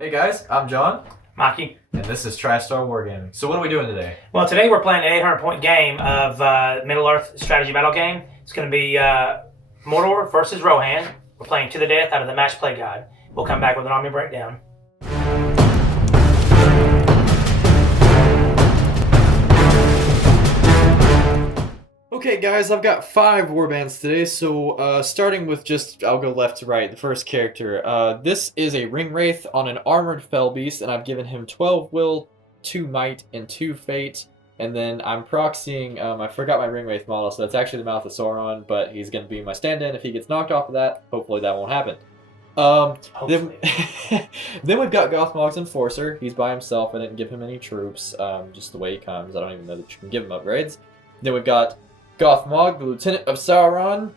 Hey guys, I'm John, Mikey. and this is TriStar Wargaming. So what are we doing today? Well, today we're playing an 800-point game of Middle-earth strategy battle game. It's going to be Mordor versus Rohan. We're playing to the death out of the match play guide. We'll come back with an army breakdown. Okay guys, I've got 5 warbands today, so starting with I'll go left to right, the first character. This is a Ring Wraith on an Armored Fell Beast, and I've given him 12 Will, 2 Might, and 2 Fate. And then I'm proxying, I forgot my Ring Wraith model, so that's actually the Mouth of Sauron, but he's going to be my stand-in if he gets knocked off of that. Hopefully that won't happen. Then we've got Gothmog's Enforcer. He's by himself. I didn't give him any troops, just the way he comes. I don't even know that you can give him upgrades. Then we've got Gothmog, the Lieutenant of Sauron,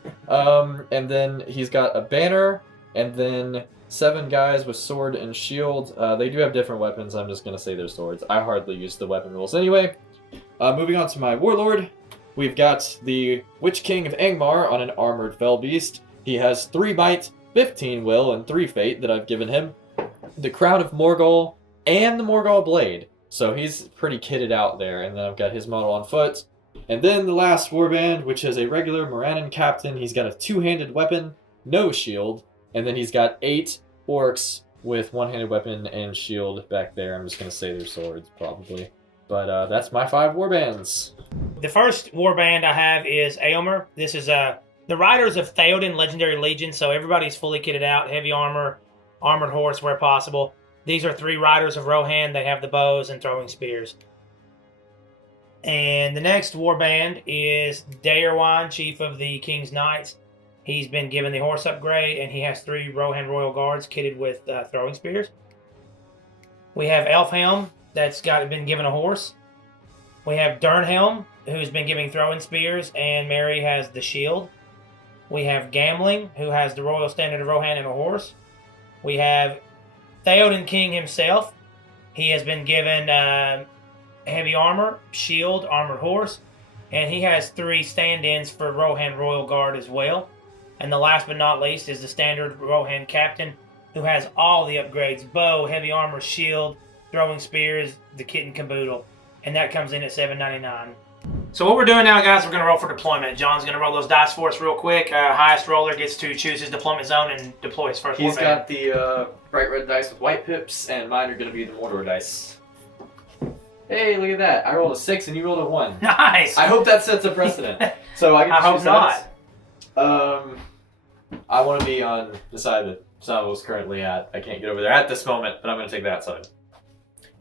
and then he's got a banner, and then 7 guys with sword and shield. They do have different weapons. I'm just going to say they're swords. I hardly use the weapon rules anyway. Moving on to my Warlord, we've got the Witch King of Angmar on an Armored Fell Beast. He has 3 Might, 15 Will, and 3 Fate that I've given him. The Crown of Morgul and the Morgul Blade. So he's pretty kitted out there. And then I've got his model on foot. And then the last warband, which is a regular Morannon captain. He's got a 2-handed weapon, no shield, and then he's got 8 orcs with 1-handed weapon and shield back there. I'm just going to say they're swords, probably. But that's my 5 warbands. The first warband I have is Eomer. This is the riders of Theoden Legendary Legion, so everybody's fully kitted out, heavy armor, armored horse where possible. These are 3 riders of Rohan. They have the bows and throwing spears. And the next warband is Daerwan, Chief of the King's Knights. He's been given the horse upgrade, and he has 3 Rohan Royal Guards kitted with throwing spears. We have Elfhelm, that's been given a horse. We have Durnhelm, who's been giving throwing spears, and Mary has the shield. We have Gamling, who has the Royal Standard of Rohan and a horse. We have Theoden King himself. He has been given heavy armor, shield, armored horse, and he has 3 stand-ins for Rohan Royal Guard as well. And the last but not least is the standard Rohan captain, who has all the upgrades: bow, heavy armor, shield, throwing spears, the kit and caboodle. And that comes in at $7.99. So what we're doing now, guys, we're going to roll for deployment. John's going to roll those dice for us real quick. Highest roller gets to choose his deployment zone and deploy his first warband. He's got the bright red dice with white pips, and mine are going to be the Mordor dice. Hey, look at that. I rolled a 6 and you rolled a 1. Nice! I hope that sets a precedent. So I I hope not. I want to be on the side that Savo's currently at. I can't get over there at this moment, but I'm going to take that side.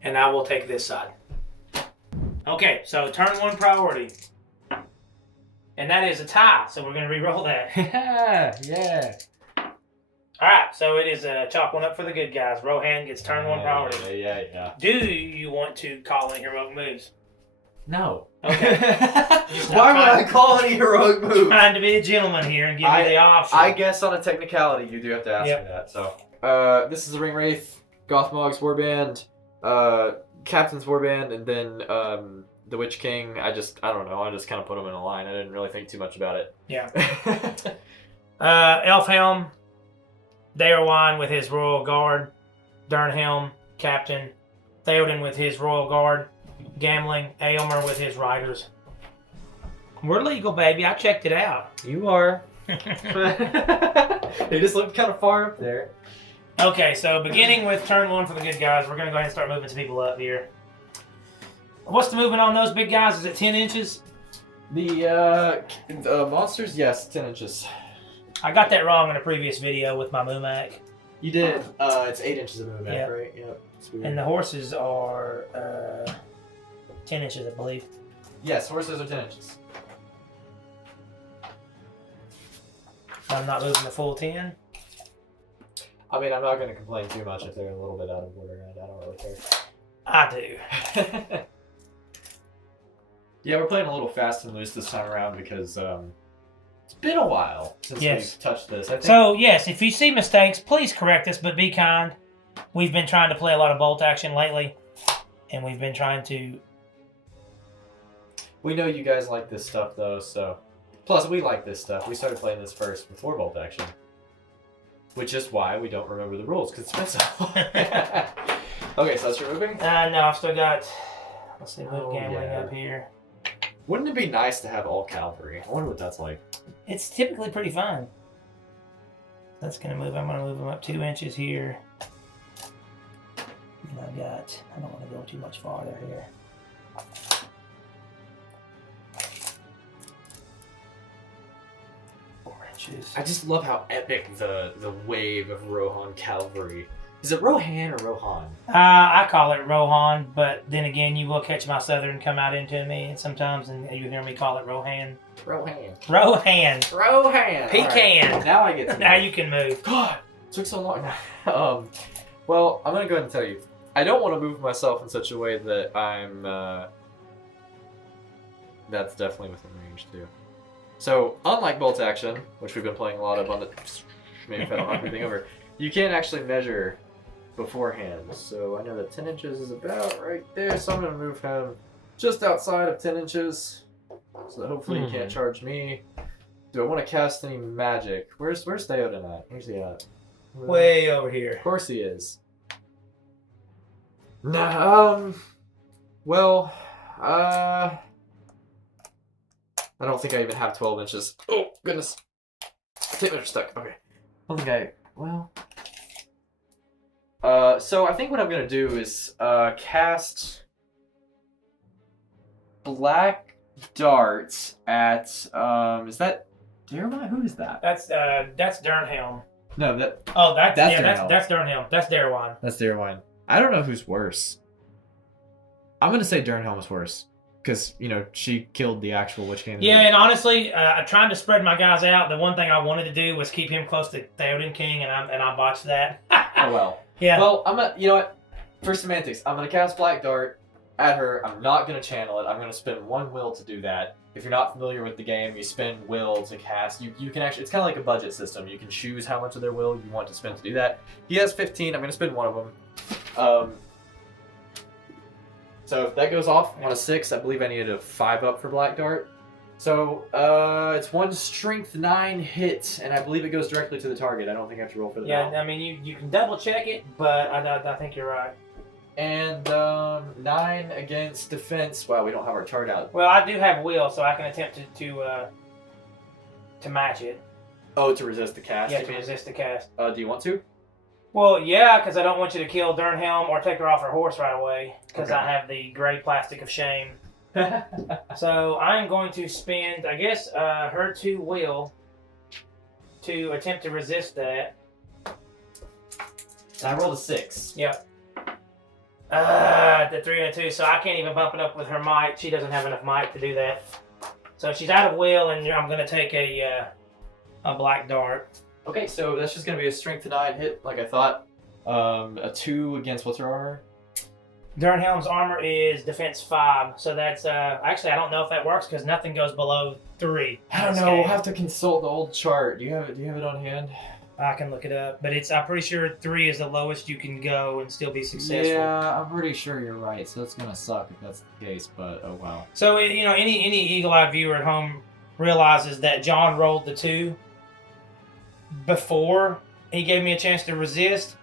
And I will take this side. Okay, so turn 1 priority. And that is a tie, so we're going to re-roll that. Yeah. Alright, so it is a chalk 1 up for the good guys. Rohan gets turn 1 priority. Yeah. Do you want to call any heroic moves? No. Okay. Why would I call any heroic move? Trying to be a gentleman here and give you the option. I guess on a technicality, you do have to ask me that. So, this is a Ring Wraith, Gothmog's warband, Captain's warband, and then the Witch King. I don't know. I just kind of put them in a line. I didn't really think too much about it. Yeah. Elfhelm, Daerwan with his Royal Guard, Durnhelm, Captain, Theoden with his Royal Guard, Gamling, Eomer with his Riders. We're legal, baby. I checked it out. You are. They just looked kind of far up there. Okay, so beginning with turn 1 for the good guys, we're going to go ahead and start moving some people up here. What's the movement on those big guys? Is it 10 inches? The monsters, yes, 10 inches. I got that wrong in a previous video with my Mumak. You did. It's 8 inches of movement, Yep. right? Yep. And the horses are 10 inches, I believe. Yes, horses are 10 inches. I'm not moving the full 10. I mean, I'm not going to complain too much if they're a little bit out of order. I don't really care. I do. Yeah, we're playing a little fast and loose this time around because it's been a while since we've touched this. I think. So, yes, if you see mistakes, please correct us, but be kind. We've been trying to play a lot of bolt action lately, and we've been trying to... We know you guys like this stuff, though, so... Plus, we like this stuff. We started playing this first before bolt action. Which is why we don't remember the rules, because it's been so long. Okay, so that's your moving? No, I've still got. Let's see, move Oh, gambling yeah. up here. Wouldn't it be nice to have all cavalry? I wonder what that's like. It's typically pretty fun. That's gonna move. I'm gonna move them up 2 inches here. And I don't want to go too much farther here. 4 inches. I just love how epic the wave of Rohan cavalry. Is it Rohan or Rohan? I call it Rohan, but then again, you will catch my southern come out into me sometimes, and you hear me call it Rohan. Rohan. Rohan. Rohan. Pecan. Right. Now I get to Now you can move. God, it took so long. Well, I'm gonna go ahead and tell you. I don't want to move myself in such a way that I'm. That's definitely within range too. So, unlike bolt action, which we've been playing a lot of on the. Maybe if I don't knock anything over, you can't actually measure beforehand. So I know that 10 inches is about right there. So I'm gonna move him just outside of 10 inches, so that hopefully he can't charge me. Do I want to cast any magic? Where's Theoden at? Where's he at? Way over here. Of course he is. No, well, I don't think I even have 12 inches. Oh, goodness. Tape measure stuck. Okay. I don't think well. So I think what I'm going to do is, cast black darts at, is that Daremont? Who is that? That's Durnhelm. No, that. Oh, That's Durnhelm. that's Durnhelm. That's Darewine. That's Darewine. I don't know who's worse. I'm gonna say Durnhelm is worse because she killed the actual Witch King. Yeah, and honestly, I'm trying to spread my guys out. The one thing I wanted to do was keep him close to Theoden King, and I botched that. Oh well. Yeah. Well, I'm gonna. You know what? For semantics, I'm gonna cast Black Dart at her. I'm not gonna channel it. I'm gonna spend 1 will to do that. If you're not familiar with the game, you spend will to cast. You can actually. It's kind of like a budget system. You can choose how much of their will you want to spend to do that. He has 15. I'm gonna spend 1 of them. So if that goes off on a 6, I believe I needed a 5 up for Black Dart. So it's 1 strength 9 hit, and I believe it goes directly to the target. I don't think I have to roll for the Yeah, now. I mean, you can double check it, but I think you're right. And 9 against defense. Wow, we don't have our chart out. Well, I do have will, so I can attempt to match it. Oh, to resist the cast? Yeah, to resist the cast. Do you want to? Well, yeah, because I don't want you to kill Durnhelm or take her off her horse right away, because Okay. I have the gray plastic of shame. So I'm going to spend, I guess, her 2 will to attempt to resist that. I rolled a 6. Yep. The 3 and a 2, so I can't even bump it up with her might. She doesn't have enough might to do that. So she's out of will, and I'm going to take a black dart. Okay, so that's just going to be a strength 9 hit, like I thought. A 2 against what's her armor? Durnhelm's armor is defense 5, so that's actually I don't know if that works because nothing goes below 3. I don't know. We'll have to consult the old chart. Do you have it on hand? I can look it up, but I'm pretty sure 3 is the lowest you can go and still be successful. Yeah, I'm pretty sure you're right. So it's gonna suck if that's the case, but oh wow. So any eagle-eyed viewer at home realizes that John rolled the 2 before he gave me a chance to resist,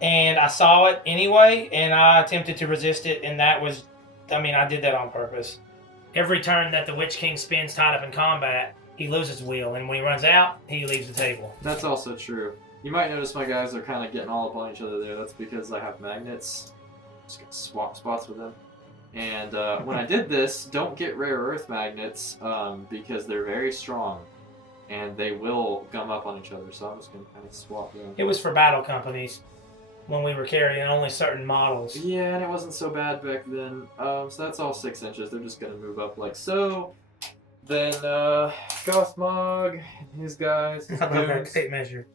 and I saw it anyway, and I attempted to resist it, and that was, I did that on purpose. Every turn that the Witch King spends tied up in combat, he loses will, and when he runs out, he leaves the table. That's also true. You might notice my guys are kind of getting all up on each other there. That's because I have magnets. Just gonna swap spots with them. And when I did this, don't get rare earth magnets because they're very strong. And they will gum up on each other, so I'm just going to kind of swap them. It was for battle companies when we were carrying only certain models. Yeah, and it wasn't so bad back then. So that's all 6 inches. They're just going to move up like so. Then Gothmog and his guys. His I love that goons. tape measure.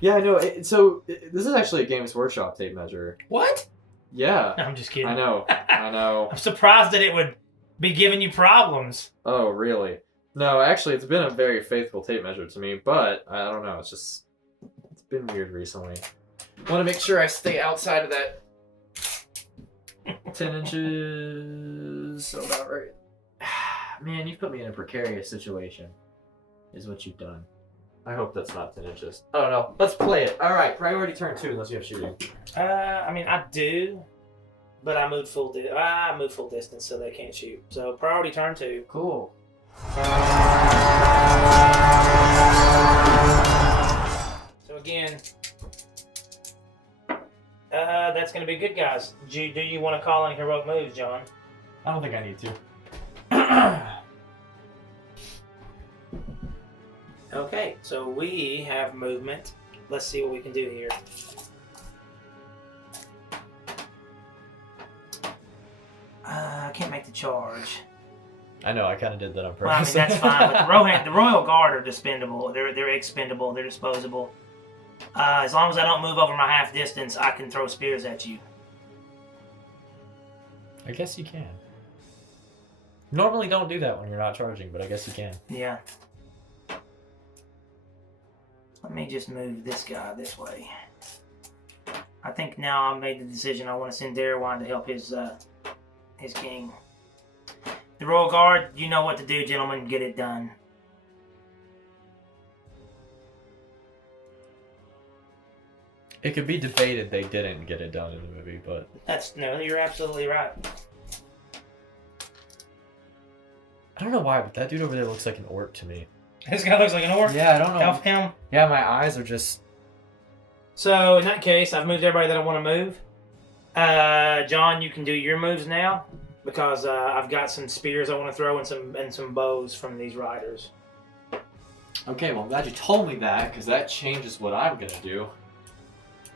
Yeah, I know. This is actually a Games Workshop tape measure. What? Yeah. No, I'm just kidding. I know. I know. I'm surprised that it would be giving you problems. Oh, really? No, actually, it's been a very faithful tape measure to me, but I don't know. It's been weird recently. I want to make sure I stay outside of that 10 inches. So about right. Man, you've put me in a precarious situation, is what you've done. I hope that's not 10 inches. I don't know. Let's play it. All right, priority turn 2 unless you have shooting. I mean, I do, but I moved full distance, so they can't shoot. So priority turn 2. Cool. So again, that's going to be good, guys. Do you want to call any heroic moves, John? I don't think I need to. Okay, so we have movement. Let's see what we can do here. I can't make the charge. I know, I kind of did that on purpose. Well, I mean, that's fine. But the Royal Guard are dispendable. They're expendable. They're disposable. As long as I don't move over my half distance, I can throw spears at you. I guess you can. Normally don't do that when you're not charging, but I guess you can. Yeah. Let me just move this guy this way. I think now I've made the decision I want to send Darwan to help his king. The Royal Guard, you know what to do, gentlemen. Get it done. It could be debated they didn't get it done in the movie, but... No, you're absolutely right. I don't know why, but that dude over there looks like an orc to me. This guy looks like an orc? Yeah, I don't know. Help him. Yeah, my eyes are just... So, in that case, I've moved everybody that I want to move. John, you can do your moves now, because I've got some spears I want to throw and some bows from these riders. Okay, well, I'm glad you told me that, because that changes what I'm going to do.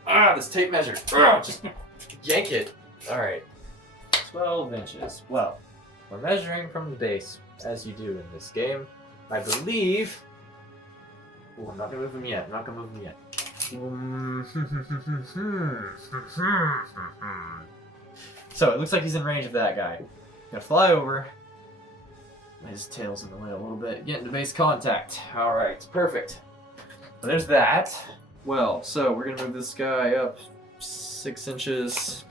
Ah, this tape measure. Just yank it. All right. 12 inches. Well, we're measuring from the base, as you do in this game. I believe... Ooh, I'm not going to move him yet. I'm not going to move him yet. So, it looks like he's in range of that guy. Gonna fly over. His tail's in the way a little bit. Get into base contact. Alright, perfect. So there's that. Well, so we're gonna move this guy up 6 inches.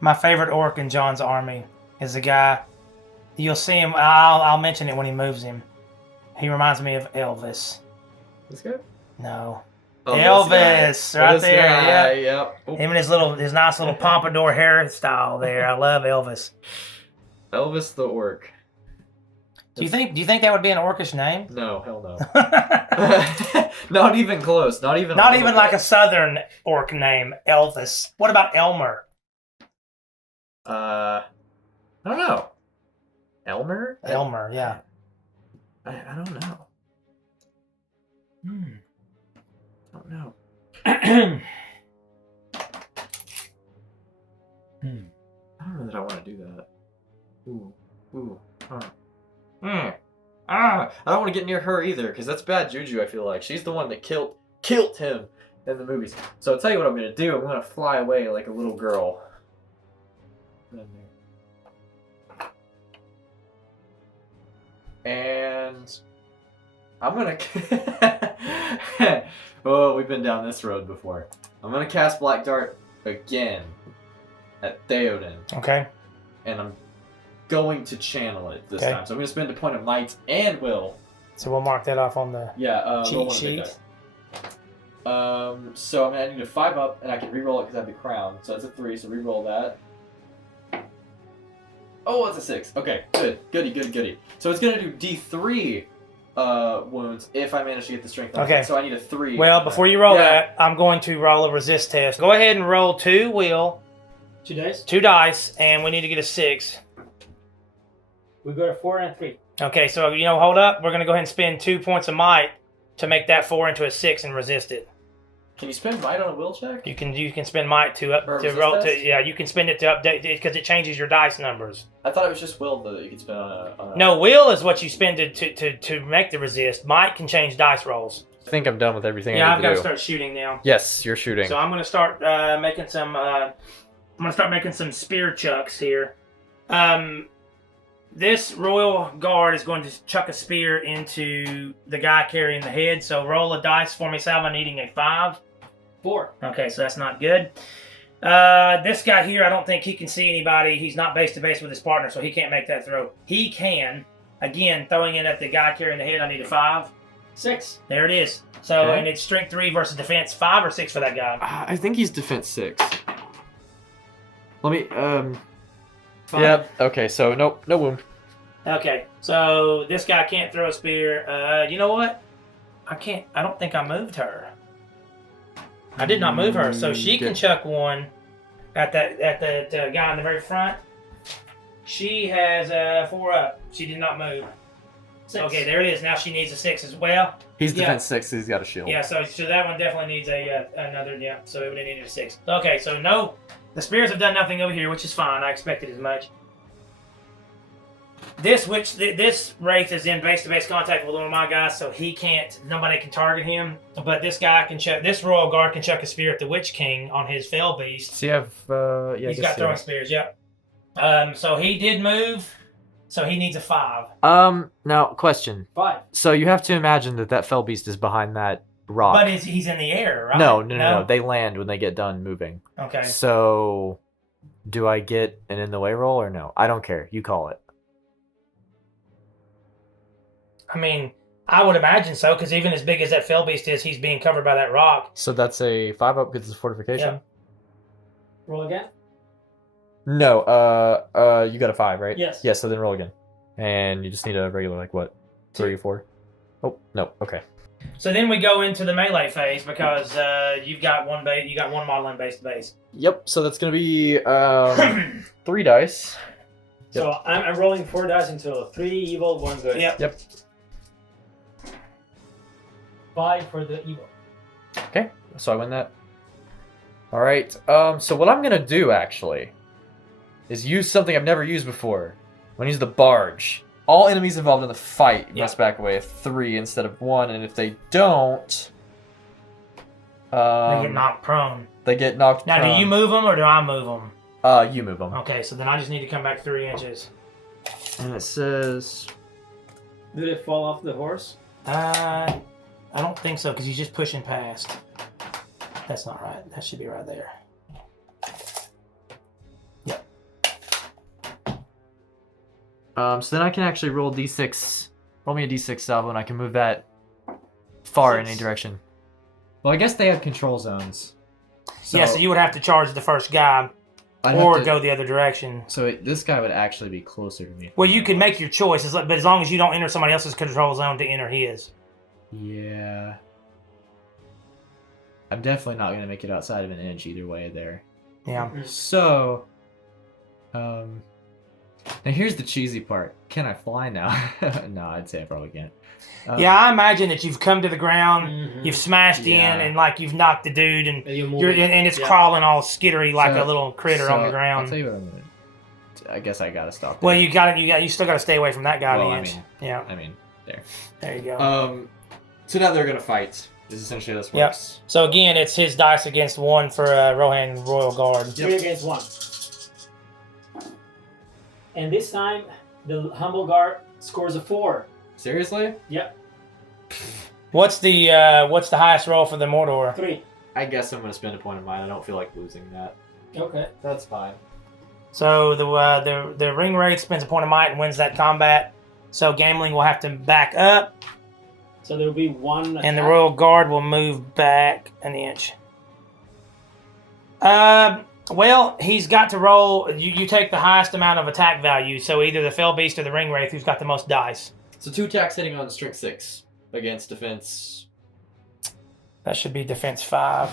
My favorite orc in John's army is the guy. You'll see him. I'll mention it when he moves him. He reminds me of Elvis. This guy? No. Oh, Elvis, right there. Guy, Yeah. Yep. Oh. Him and his nice little pompadour hairstyle there. I love Elvis. Elvis the orc. Do you think that would be an orcish name? No, hell no. Not even close. Not even like a southern orc name, Elvis. What about Elmer? I don't know. Elmer? Elmer, yeah. I don't know. Hmm. I don't know. I don't know that I want to do that. Ooh. I don't want to get near her either, because that's bad juju, I feel like. She's the one that killed him in the movies. So I'll tell you what I'm going to do. I'm going to fly away like a little girl. And I'm going to... Oh, we've been down this road before. I'm going to cast Black Dart again at Theoden. Okay. And I'm going to channel it this time. So I'm going to spend a point of might and will. So we'll mark that off on the cheat sheet. So I'm going to need a 5 up, and I can reroll it because I have the crown. So that's a 3, so reroll that. Oh, it's a 6. Okay, good. Goody. So it's going to do D3 wounds if I manage to get the strength. Okay. So I need a 3. Well, before you roll that, I'm going to roll a resist test. Go ahead and roll 2 will. 2 dice? 2 dice, and we need to get a 6. We got a 4 and a 3. Okay, so, hold up. We're going to go ahead and spend 2 points of might to make that 4 into a 6 and resist it. Can you spend might on a will check? You can spend might to roll to you can spend it to update it because it changes your dice numbers. I thought it was just will that you could spend on a... No, will is what you spend to make the resist. Might can change dice rolls. I think I'm done with everything. Yeah, I've got to start shooting now. Yes, you're shooting. So I'm going to start making some. I'm going to start making some spear chucks here. This royal guard is going to chuck a spear into the guy carrying the head. So roll a dice for me, Salva, needing a 5. 4. Okay, so that's not good. This guy here, I don't think he can see anybody. He's not base to base with his partner, so he can't make that throw. He can. Again, throwing it at the guy carrying the head, I need a 5. 6. There it is. So, Okay. and it's strength 3 versus defense 5 or 6 for that guy. I think he's defense 6. Let me, 5. Yep. Okay, so no wound. Okay, so this guy can't throw a spear. You know what? I don't think I moved her. I did not move her, so she can chuck one at the guy in the very front. She has 4 up. She did not move. 6. Okay, there it is. Now she needs a 6 as well. He's Yeah. defense 6, he's got a shield. Yeah, so that one definitely needs another. Yeah, so it would have needed a 6. Okay, so no, the spears have done nothing over here, which is fine. I expected as much. This wraith is in base-to-base contact with one of my guys, so he can't. Nobody can target him. But this guy can chuck. This royal guard can chuck a spear at the Witch King on his fell beast. So you have, yeah. He's got throwing spears. Yep. So he did move. So he needs a 5. Now, question. 5. So you have to imagine that fell beast is behind that rock. But he's in the air, right? No. They land when they get done moving. Okay. So, do I get an in the way roll or no? I don't care. You call it. I mean, I would imagine so, because even as big as that fell beast is, he's being covered by that rock. So that's a 5 up because it's fortification? Yeah. Roll again. No, you got a 5, right? Yes. Yeah, so then roll again. And you just need a regular, like, what? 3 or 4? Oh, no, okay. So then we go into the melee phase because you've got one model in base to base. Yep, so that's going to be 3 dice. So I'm rolling 4 dice into 3 evil, 1 good. Yep. 5 for the evil. Okay, so I win that. Alright, so what I'm going to do, actually, is use something I've never used before. I'm going to use the barge. All enemies involved in the fight must back away of 3 instead of 1, and if they don't... They get knocked prone. They get knocked Now, prone. do you move them or do I move them? You move them. Okay, so then I just need to come back 3 inches. And it says... Do they fall off the horse? I don't think so, because he's just pushing past. That's not right. That should be right there. Yep. So then I can actually roll d6. Roll me a d6 salvo, and I can move that far in any direction. Well, I guess they have control zones. So Yeah, so you would have to charge the first guy, I'd or have to- go the other direction. So this guy would actually be closer to me. Well, you could make your choice, but as long as you don't enter somebody else's control zone to enter his. Yeah. I'm definitely not going to make it outside of an inch either way there. Yeah. So, now here's the cheesy part. Can I fly now? No, I'd say I probably can't. Yeah, I imagine that you've come to the ground, Mhm. you've smashed Yeah. in, and like you've knocked the dude, and And you move you're it. and it's Yeah. crawling all skittery like So- a little critter so on the I'll ground. tell you what I'm going to... I guess I got to stop there. Well, you still got to stay away from that guy. Well, the I inch. mean- Yeah, I mean, there. there you go. So now they're going to fight. Is essentially how this Yep. works. So again, it's his dice against 1 for Rohan Royal Guard. 3 against 1. And this time, the humble guard scores a 4. Seriously? Yep. What's the highest roll for the Mordor? 3. I guess I'm going to spend a point of mine. I don't feel like losing that. Okay. That's fine. So the ring wraith spends a point of might and wins that combat. So Gambling will have to back up, So there will be 1 and the attack. Royal Guard will move back an inch. Well, he's got to roll. You take the highest amount of attack value. So either the fell beast or the ring wraith, who's got the most dice. So 2 attacks hitting on strength 6 against defense. That should be defense 5.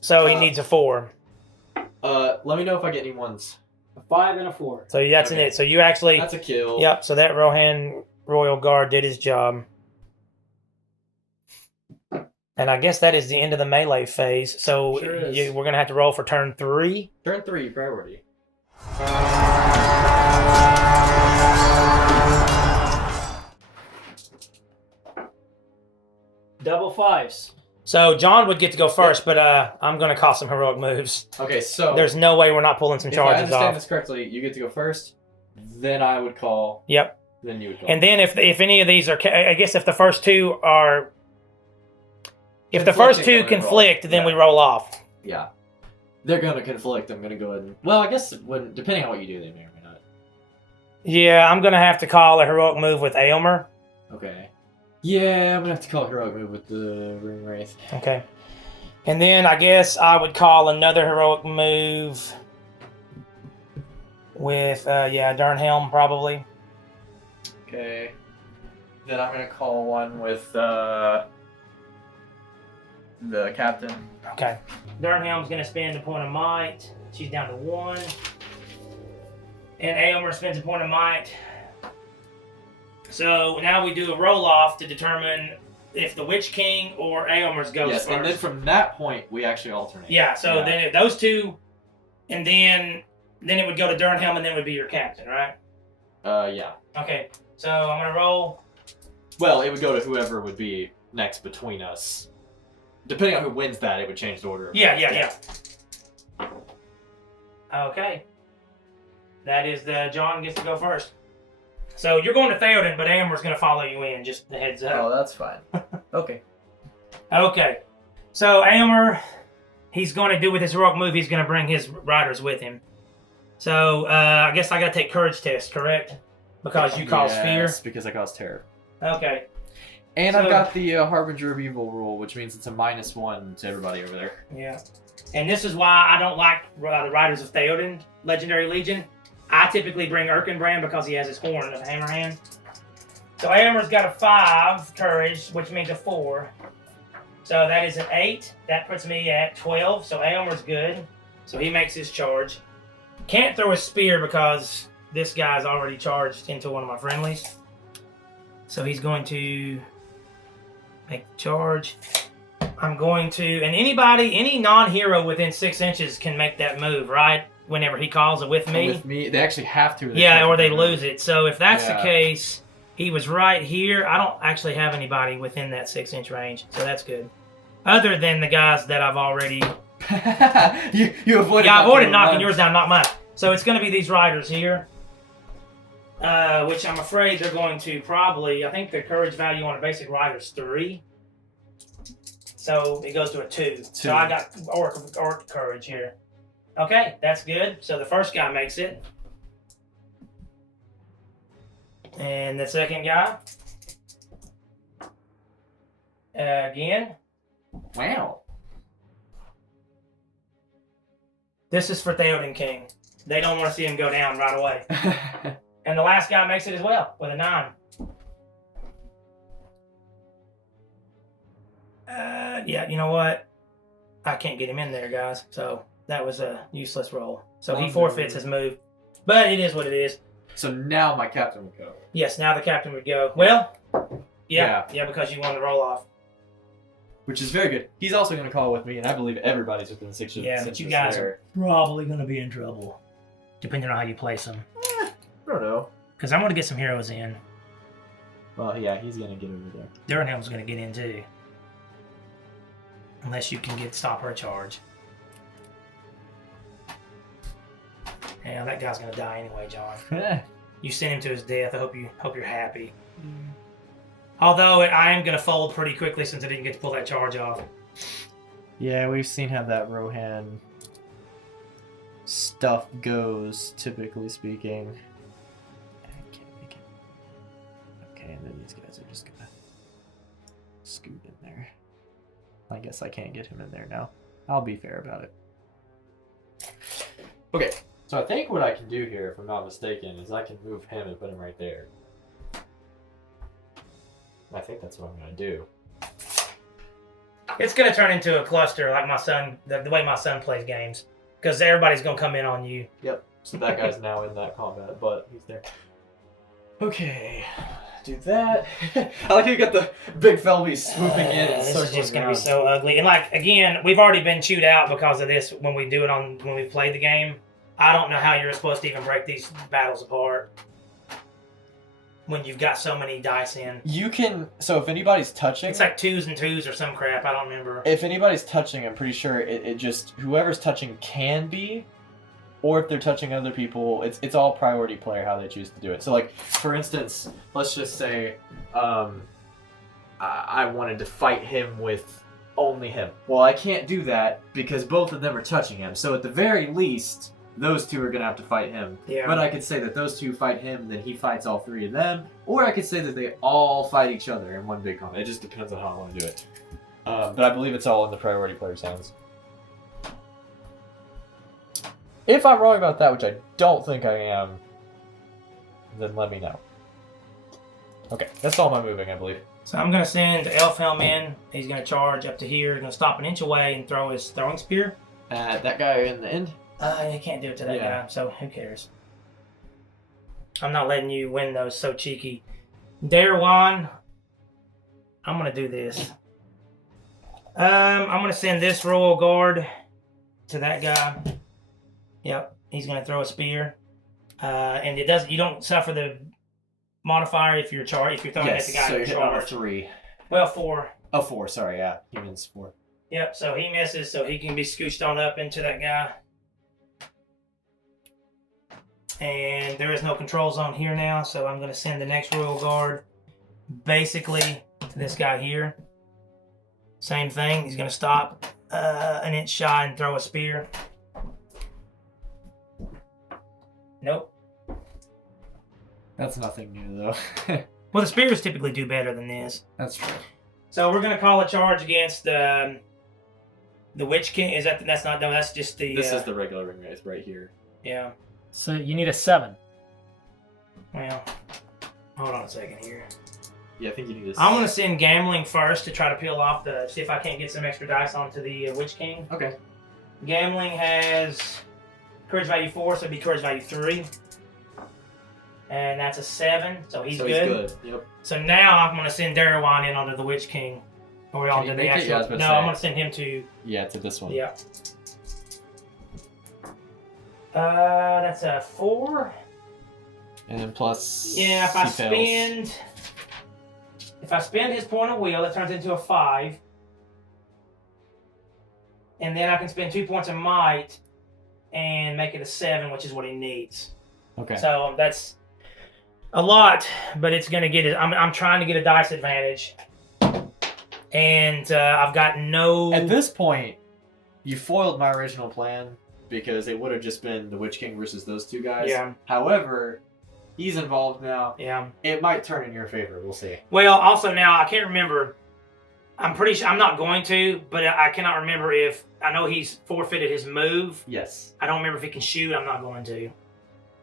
So he needs a 4. Let me know if I get any ones. A 5 and a 4. So that's in Okay. it. So you actually. That's a kill. Yep. So that Rohan Royal Guard did his job. And I guess that is the end of the melee phase. So Sure is. we're gonna have to roll for turn 3. Turn 3, priority. Double 5s. So John would get to go first, but I'm gonna call some heroic moves. Okay, so There's no way we're not pulling some if I charges understand off. this correctly, you get to go first, then I would call, Yep. then you would call. And then if any of these are, I guess if the first 2 are, if the first 2 Conflicting, then we roll. conflict, then we Yeah. roll off. Yeah. They're going to conflict. I'm going to go ahead and... Well, I guess depending on what you do, they may or may not. Yeah, I'm gonna have to call a heroic move with Aylmer. Okay. Yeah, I'm gonna have to call a heroic move with the Ring Wraith. Okay. And then I guess I would call another heroic move with, Durnhelm probably. Okay. Then I'm gonna call one with the captain. Okay. Durnhelm's gonna spend a point of might. She's down to 1. And Aylmer spends a point of might. So now we do a roll-off to determine if the Witch King or Aylmer's goes Yes, first. and then from that point, we actually alternate. Yeah, so then if those two, and then it would go to Durnhelm, and then it would be your captain, right? Yeah. Okay, so I'm going to roll. Well, it would go to whoever would be next between us. Depending on who wins that, it would change the order. Yeah. Okay. That is John gets to go first. So you're going to Theoden, but Aylmer's going to follow you in, just the heads up. Oh, that's fine. Okay. Okay. So Aylmer, he's going to do with his heroic move, he's going to bring his riders with him. So I guess I got to take courage test, correct? Because you caused fear? Yes, because I caused terror. Okay. And So- I've got the Harbinger of Evil rule, which means it's a -1 to everybody over there. Yeah. And this is why I don't like the Riders of Theoden, Legendary Legion. I typically bring Erkenbrand because he has his horn of Hammerhand. So Aylmer's got a 5 courage, which means a 4. So that is an 8. That puts me at 12. So Aylmer's good. So he makes his charge. Can't throw a spear because this guy's already charged into one of my friendlies. So he's going to make the charge. I'm going to, and any non-hero within 6 inches can make that move, right? Whenever he calls it with me. With me, they actually have to. Yeah, or they lose it. So if that's the Yeah. case, he was right here. I don't actually have anybody within that 6-inch range, so that's good. Other than the guys that I've already... you avoided. Yeah, I avoided knocking yours down, not mine. So it's going to be these riders here. Which I'm afraid they're going to probably... I think the courage value on a basic rider is 3. So it goes to a 2. So I got orc courage here. Okay, that's good. So the first guy makes it. And the second guy. Again. Wow. This is for Theoden King. They don't want to see him go down right away. And the last guy makes it as well with a 9. Yeah, you know what? I can't get him in there, guys. So that was a useless roll. So he forfeits his move. But it is what it is. So now my captain will go. Yes, now the captain would go. Well, yeah, because you won the roll off. Which is very good. He's also going to call with me, and I believe everybody's within 6 inches. Yeah, but you guys are probably going to be in trouble. Depending on how you place them. I don't know. Because I'm going to get some heroes in. Well, yeah, he's going to get over there. Durnhelm's going to get in too. Unless you can stop her charge. Yeah, that guy's going to die anyway, John. You sent him to his death. I hope you're happy. Although I am going to fold pretty quickly since I didn't get to pull that charge off. Yeah, we've seen how that Rohan stuff goes, typically speaking. I can't make it. Okay, and then these guys are just gonna scoot in there. I guess I can't get him in there now. I'll be fair about it. Okay, so I think what I can do here, if I'm not mistaken, is I can move him and put him right there. I think that's what I'm gonna do. It's going to turn into a cluster like my son, the way my son plays games. Because everybody's going to come in on you. Yep. So that guy's now in that combat, but he's there. Okay. Do that. I like how you got the big Felby swooping in and This is just going to around. be so ugly. And like, again, we've already been chewed out because of this when we play the game. I don't know how you're supposed to even break these battles apart. When you've got so many dice in. You can, so if anybody's touching... It's like 2s and 2s or some crap, I don't remember. If anybody's touching, I'm pretty sure it just, whoever's touching can be, or if they're touching other people, it's all priority player how they choose to do it. So like, for instance, let's just say I wanted to fight him with only him. Well, I can't do that because both of them are touching him. So at the very least, those two are gonna have to fight him. Yeah. But I could say that those two fight him, then he fights all three of them, or I could say that they all fight each other in one big combat. It just depends on how I want to do it. But I believe it's all in the priority player's hands. If I'm wrong about that, which I don't think I am, then let me know. Okay, that's all my moving, I believe. So I'm going to send Elfhelm in. He's going to charge up to here. He's going to stop an inch away and throw his throwing spear. That guy in the end? I can't do it to that guy, so who cares? I'm not letting you win those, so cheeky. Darwan, I'm going to do this. I'm going to send this Royal Guard to that guy. Yep, he's going to throw a spear. And it doesn't. You don't suffer the modifier if you're throwing at the guy so in you're on a charge. 3. Well, 4. Oh, 4, sorry, yeah. He means 4. Yep, so he misses, so he can be scooched on up into that guy. And there is no control zone here now, so I'm going to send the next Royal Guard basically to this guy here. Same thing, he's going to stop an inch shy and throw a spear. Nope. That's nothing new, though. Well, the spears typically do better than this. That's true. So we're going to call a charge against the Witch King. That's not, no, that's just the... This is the regular ring wraith right here. Yeah. So you need a 7. Well, hold on a second here. Yeah, I think you need this. I'm going to send Gambling first to try to peel off see if I can't get some extra dice onto the Witch King. Okay. Gambling has courage value 4, so it'd be courage value 3. And that's a 7, so he's good. He's good, yep. So now I'm going to send Darwan in onto the Witch King. Or onto the actual... Yeah, I was about to no, say. I'm going to send him to... Yeah, to this one. Yeah. That's a 4. And then plus... Yeah, if I spend his point of will, it turns into a 5. And then I can spend 2 points of might and make it a 7, which is what he needs. Okay. So that's a lot, but it's going to get it. I'm trying to get a dice advantage. And I've got no... At this point, you foiled my original plan because it would have just been the Witch King versus those two guys. Yeah. However, he's involved now. Yeah. It might turn in your favor. We'll see. Well, also now, I can't remember. I'm pretty sure... I'm not going to, but I cannot remember if... I know he's forfeited his move. Yes. I don't remember if he can shoot. I'm not going to.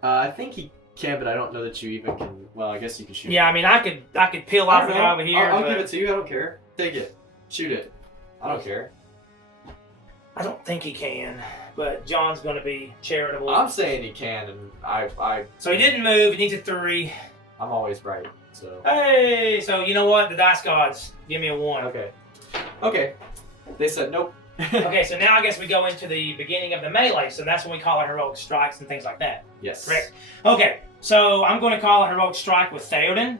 I think he can, but I don't know that you even can... Well, I guess you can shoot. Yeah, I mean, I could peel off the guy over here. I'll give it to you. I don't care. Take it. Shoot it. I don't care. I don't think he can, but John's going to be charitable. I'm saying he can, and I... So he didn't move. He needs a 3. I'm always right, so... Hey, so you know what? The dice gods, give me a 1. Okay. Okay. They said nope. Okay, so now I guess we go into the beginning of the melee, so that's when we call our heroic strikes and things like that. Yes. Correct. Okay, so I'm going to call a heroic strike with Theoden,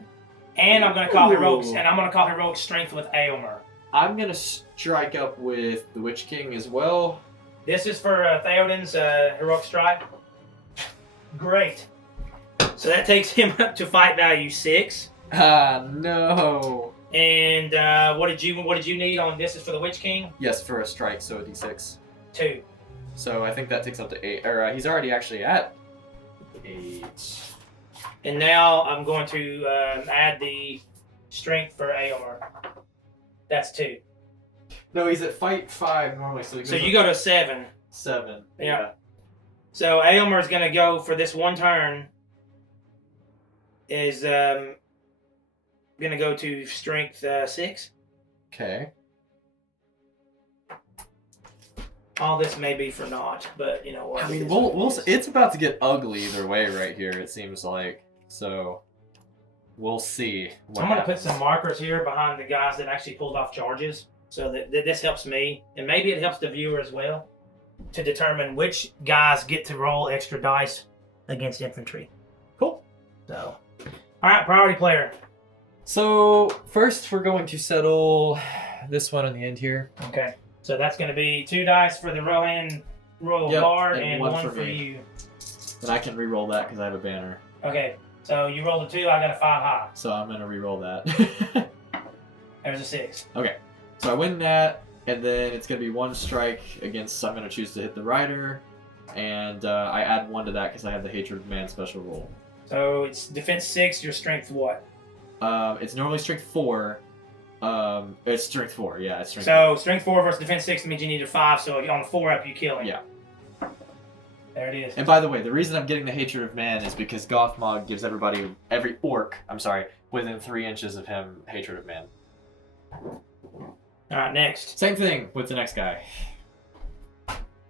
and I'm going to call heroic strength with Aomer. I'm gonna strike up with the Witch King as well. This is for Theoden's heroic strike. Great. So that takes him up to fight value 6. Ah, no. And what did you need on this? Is for the Witch King? Yes, for a strike, so a d6. 2. So I think that takes up to 8. Or he's already actually at 8. And now I'm going to add the strength for Aomer. That's 2. No, he's at fight 5 normally, so you go to 7. 7. Yeah. So Aomer is going to go for this one turn. Is going to go to strength 6. Okay. All this may be for naught, but you know what? I mean, it's about to get ugly either way right here, it seems like. So, we'll see. I'm going to put some markers here behind the guys that actually pulled off charges, so that this helps me, and maybe it helps the viewer as well, to determine which guys get to roll extra dice against infantry. Cool. So, all right, priority player. So, first we're going to settle this one on the end here. Okay. So that's going to be 2 dice for the Rohan Royal Guard and 1 for you. And I can re-roll that because I have a banner. Okay. So you rolled a 2, I got a 5 high. So I'm going to re-roll that. There's a 6. Okay. So I win that, and then it's going to be 1 strike against, so I'm going to choose to hit the rider. And I add 1 to that because I have the Hatred of Man special roll. So it's defense 6, your strength what? It's normally strength 4. It's strength 4, yeah, it's strength 4. So strength 4 versus defense 6 means you need a 5, so on a 4 up you kill him. Yeah. There it is. And by the way, the reason I'm getting the Hatred of Man is because Gothmog gives every orc, within 3 inches of him, Hatred of Man. Alright, next. Same thing with the next guy.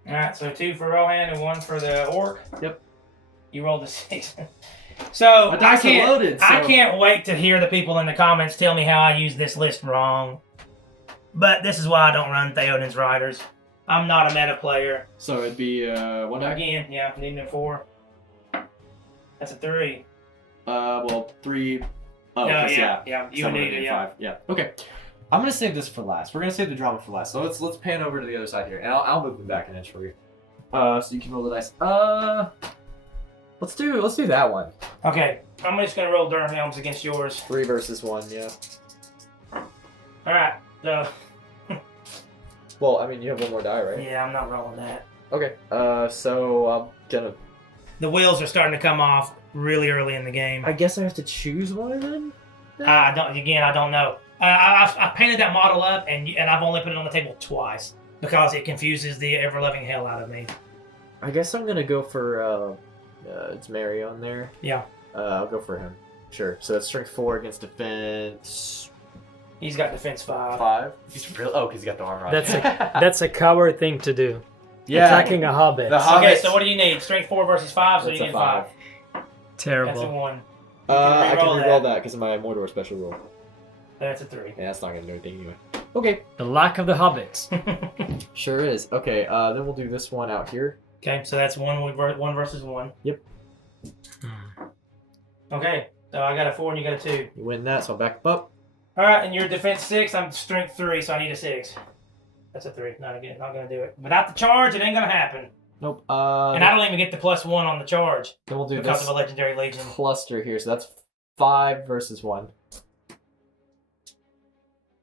Alright, so 2 for Rohan and 1 for the orc. Yep. You rolled a 6. So My dice are loaded, so... I can't wait to hear the people in the comments tell me how I use this list wrong. But this is why I don't run Theoden's Riders. I'm not a meta player. So it'd be 1 die? Again, yeah, needing a 4. That's a 3. 3. Oh, No, yeah. You need it, yeah. 5. Yeah. Okay. I'm gonna save this for last. We're gonna save the drama for last. So let's pan over to the other side here, and I'll move them back an inch for you. So you can roll the dice. Let's do that one. Okay, I'm just gonna roll Durhelms against yours. 3 versus 1. Yeah. All right. So Well, I mean, you have 1 more die, right? yeah, I'm not rolling that. Okay. So I'm gonna. The wheels are starting to come off really early in the game. I guess I have to choose one then. I don't know. I painted that model up, and I've only put it on the table twice because it confuses the ever-loving hell out of me. I guess I'm gonna go for it's Mary on there. Yeah. I'll go for him. Sure. So it's strength 4 against defense. He's got defense 5. 5. He's really because he's got the armor on. That's a coward thing to do. Yeah. Attacking a hobbit. The Okay, hobbit. so what do you need? Strength 4 versus 5, so That's you a get 5. 5. Terrible. That's a 1. I can reroll reroll that because of my Mordor special roll. That's a 3. Yeah, that's not gonna do anything anyway. Okay. The lack of the hobbits. Sure is. Okay, then we'll do this one out here. Okay, so that's 1 versus 1. Yep. Okay, so I got a 4 and you got a 2. You win that, so I'll back up. All right, and your defense 6, I'm strength 3, so I need a 6. That's a 3. Not gonna do it. Without the charge, it ain't gonna happen. Nope. And I don't even get the +1 on the charge Then we'll do because this of a legendary legion. cluster here. So that's 5 versus 1.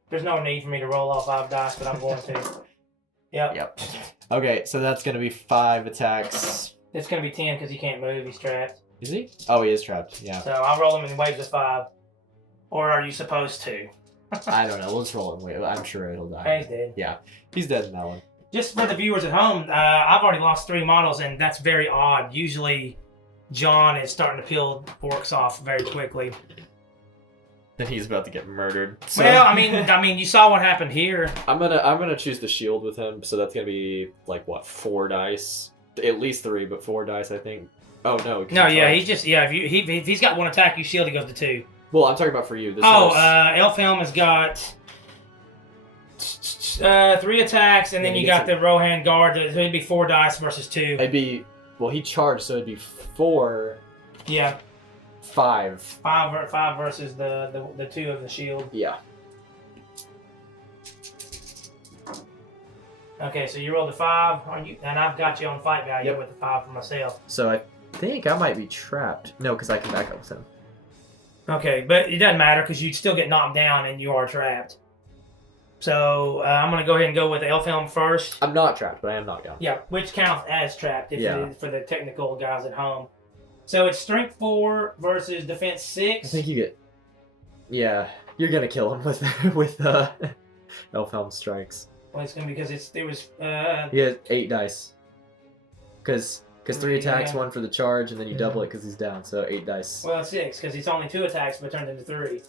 There's no need for me to roll all 5 dice, but I'm going to. Yep. Okay, so that's gonna be 5 attacks. It's gonna be 10 because he can't move. He's trapped. Is he? Oh, he is trapped. Yeah. So I'll roll him in waves of 5. Or are you supposed to? I don't know. We'll just roll it. Wait, I'm sure he'll die. He's dead. Yeah, he's dead in that one. Just for the viewers at home, I've already lost 3 models, and that's very odd. Usually, John is starting to peel orcs off very quickly. Then he's about to get murdered. So. Well, I mean, you saw what happened here. I'm gonna choose the shield with him. So that's gonna be like what, 4 dice? At least 3, but 4 dice, I think. Oh no. No, yeah, he's just if he's got 1 attack, you shield, he goes to 2. Well, I'm talking about for you. This Elfhelm has got 3 attacks, and then you got the Rohan guard. So it'd be 4 dice versus 2. It'd be he charged, so it'd be 4. Yeah. 5. 5 versus the 2 of the shield. Yeah. Okay, so you rolled a 5 on you, and I've got you on fight value with the 5 for myself. So I think I might be trapped. No, because I can back up with him. Okay, but it doesn't matter because you'd still get knocked down and you are trapped. So I'm going to go ahead and go with Elfhelm first. I'm not trapped, but I am knocked down. Yeah, which counts as trapped if it is for the technical guys at home. So it's strength 4 versus defense 6. I think you get. Yeah, you're gonna kill him with Elfhelm strikes. Well, it's going to be because it was. He has 8 dice. Because 3 attacks, 1 for the charge, and then you double it because he's down. So 8 dice. Well, 6 because it's only 2 attacks, but turned into 3.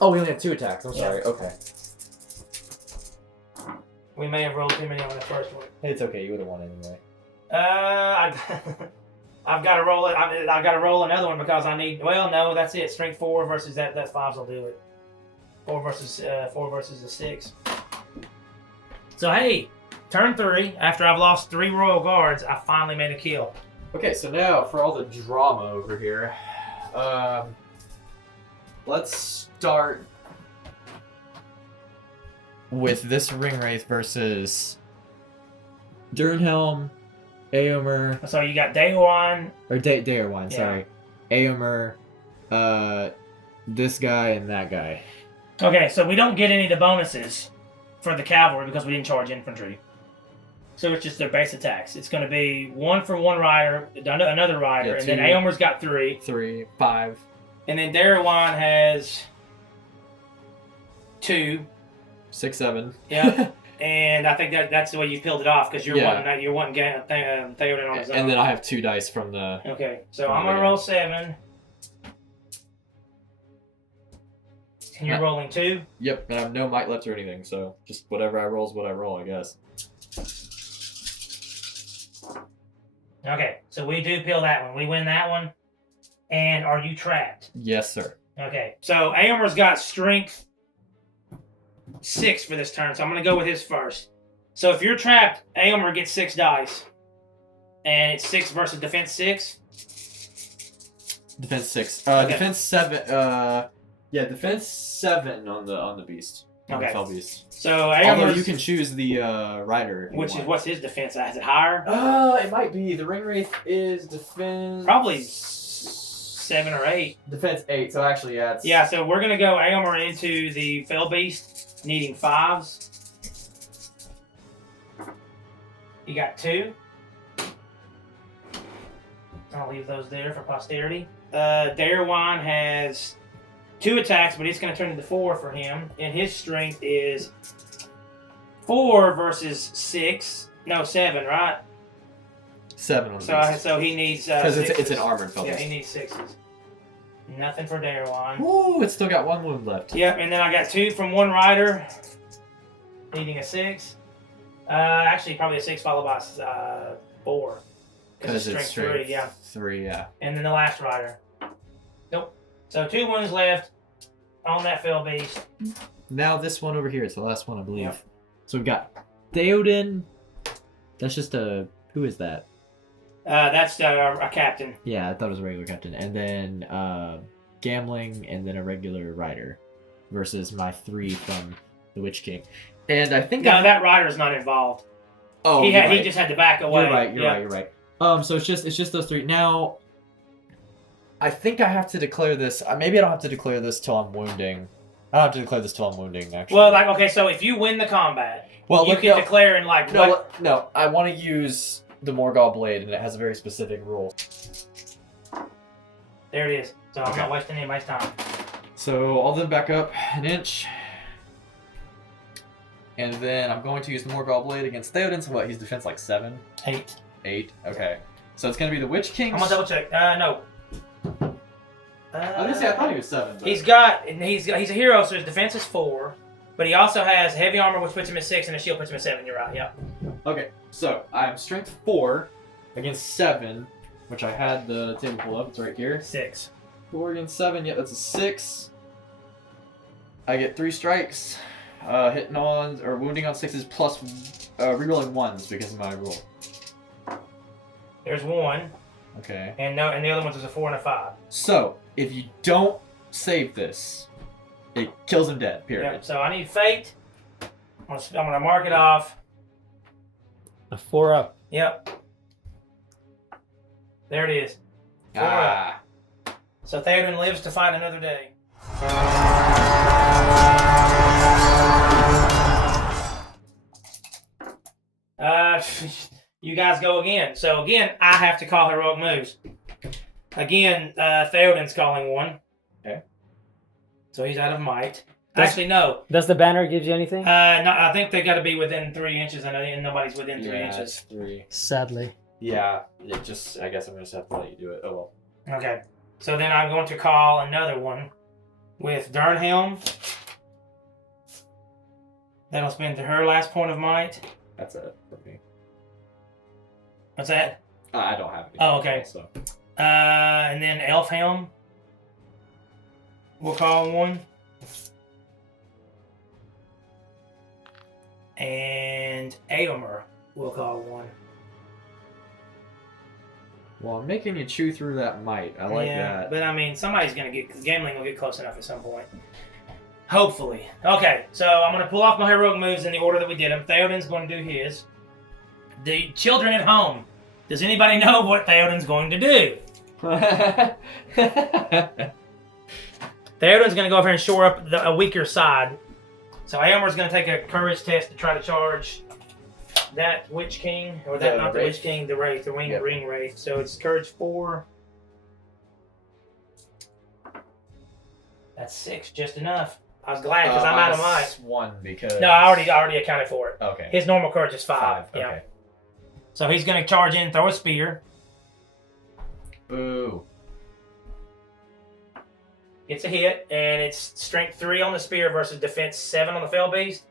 Oh, we only have 2 attacks. I'm sorry. Okay. We may have rolled too many on the first one. It's okay. You would have won anyway. I've got to roll it. I've got to roll another one because I need. Well, no, that's it. Strength 4 versus that 5s will do it. 4 versus the 6. So hey, turn 3. After I've lost 3 royal guards, I finally made a kill. Okay, so now for all the drama over here, let's start with this ring wraith versus Durnhelm, Éomer. So you got Daewon. Or Daerwan, sorry. Éomer, this guy and that guy. Okay, so we don't get any of the bonuses for the cavalry because we didn't charge infantry. So it's just their base attacks. It's going to be 1 for one rider, another rider, Yeah, and then 2. Aomer's got 3. 3, 5. And then Darwan has 2. 6, 7. Yeah. And I think that's the way you peeled it off because you're Yeah. wanting Theoden on his own. And then I have 2 dice from the. Okay, so from I'm the gonna roll 7. And you're rolling 2. Yep, and I have no might left or anything, so just whatever I roll is what I roll, I guess. Okay, so we do peel that one. We win that one. And are you trapped? Yes, sir. Okay, so Aomer's got strength 6 for this turn, so I'm gonna go with his first. So if you're trapped, Aomer gets 6 dice. And it's 6 versus defense 6. Defense 6. Okay. Defense 7. Yeah, defense 7 on the beast. On Okay. the fell beast. So Although Aomer's, you can choose the rider. if you which is want. what's his defense? Is it higher? It might be. The ring wraith is defense. Probably 7 or 8. Defense 8. So actually, yeah. It's... Yeah, so we're gonna go Aomer into the fell beast, needing 5s. You got 2. I'll leave those there for posterity. Darwan has 2 attacks, but it's going to turn into 4 for him. And his strength is 4 versus 6. No, 7, right? 7 on the So beast. so he needs Because it's an 6s. armored fell Yeah, beast. he needs 6s. Nothing for Darwan. Ooh, it's still got 1 wound left. Yep, and then I got 2 from one rider, needing a 6. Actually, probably a 6 followed by 4. Because it's strength 3, yeah. 3, yeah. And then the last rider. Nope. So 2 wounds left on that fell beast. Now this one over here is the last one, I believe. Yep. So we've got Theoden. That's just a... Who is that? That's a captain. Yeah, I thought it was a regular captain. And then Gambling, and then a regular rider. Versus my 3 from the Witch King. And I think No, that rider's not involved. Oh, He you're right. just had to back away. You're right, Yeah. you're right. So it's just those 3. Now, I think I have to declare this. Maybe I don't have to declare this till I'm wounding. I don't have to declare this till I'm wounding, actually. Well, like, okay, so if you win the combat, you look, can declare in, like, what... No, I want to use the Morgul Blade, and it has a very specific rule. There it is. So I'm Okay. not wasting anybody's time. So I'll then back up an inch. And then I'm going to use the Morgul Blade against Theoden. So what, he's defense like 7? 8. 8, okay. So it's going to be the Witch King. I'm gonna double check. No. I was going to say, I thought he was 7. But... He's a hero, so his defense is 4, but he also has heavy armor, which puts him at 6, and a shield puts him at 7. You're right. Yeah. Okay, so I'm strength 4 against 7, which I had the table pull up. It's right here. 6. 4 against 7. Yeah, that's a 6. I get 3 strikes. Hitting on or wounding on 6s plus rerolling 1s because of my rule. There's 1, Okay. and the other ones is a 4 and a 5. So if you don't save this, it kills him dead. Period. Yep. So I need fate. I'm gonna mark it off. A 4 up. Yep. There it is. 4 up. Ah. So Theoden lives to fight another day. You guys go again. So again, I have to call heroic moves. Again, Theoden's calling one. Okay. So he's out of might. Does- Actually, no. Does the banner give you anything? No, I think they got to be within 3 inches, and nobody's within 3 Yeah, inches. it's 3. Sadly. Yeah. It just. I guess I'm gonna just have to let you do it. Oh well. Okay. So then I'm going to call another one with Durnhelm. That'll spend to her last point of might. That's it for me. What's that? I don't have any. Oh, okay. So. And then Elfhelm. We'll call one. And Aomer will call one. Well, I'm making you chew through that might. I like that. But I mean, somebody's gonna get. Gambling will get close enough at some point. Hopefully. Okay, so I'm gonna pull off my heroic moves in the order that we did them. Theoden's going to do his. The children at home. Does anybody know what Theoden's going to do? Theoden's going to go over here and shore up a weaker side. So Aomer's going to take a courage test to try to charge that Witch King, or that The not the Wraith. Witch King, the Wraith, the Yep. Ring Wraith. So it's Courage 4. That's 6, just enough. I was glad because I'm out of mine. One because. No, I already accounted for it. Okay. His normal courage is 5. Yeah. Okay. So he's gonna charge in, throw a spear. Boo. Gets a hit, and it's strength 3 on the spear versus defense 7 on the fell beast.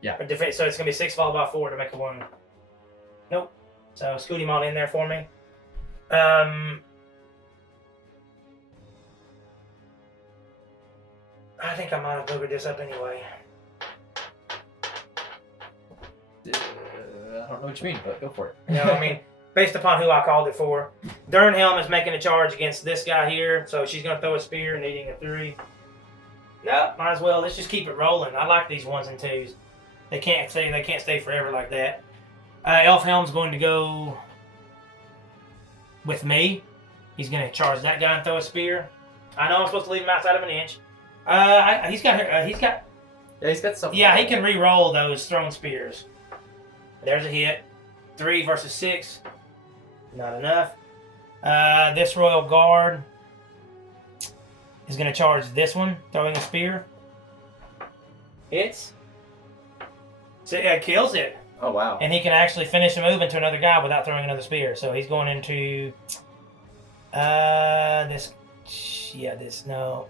Yeah. Or defense, so it's gonna be 6 followed by 4 to make a 1. Nope. So scoot him on in there for me. I think I might have boogered this up anyway. I don't know what you mean, but go for it. You know what I mean? Based upon who I called it for. Durnhelm is making a charge against this guy here, so she's going to throw a spear, needing a 3. No, might as well. Let's just keep it rolling. I like these 1s and 2s. They can't stay forever like that. Elfhelm's going to go with me. He's going to charge that guy and throw a spear. I know I'm supposed to leave him outside of an inch. He's got. Yeah, he's got something. Yeah, he can re-roll those thrown spears. There's a hit. 3 versus 6. Not enough. This Royal Guard is going to charge this one, throwing a spear. Hits. So it kills it. Oh, wow. And he can actually finish a move into another guy without throwing another spear. So he's going into this. Yeah, this. No.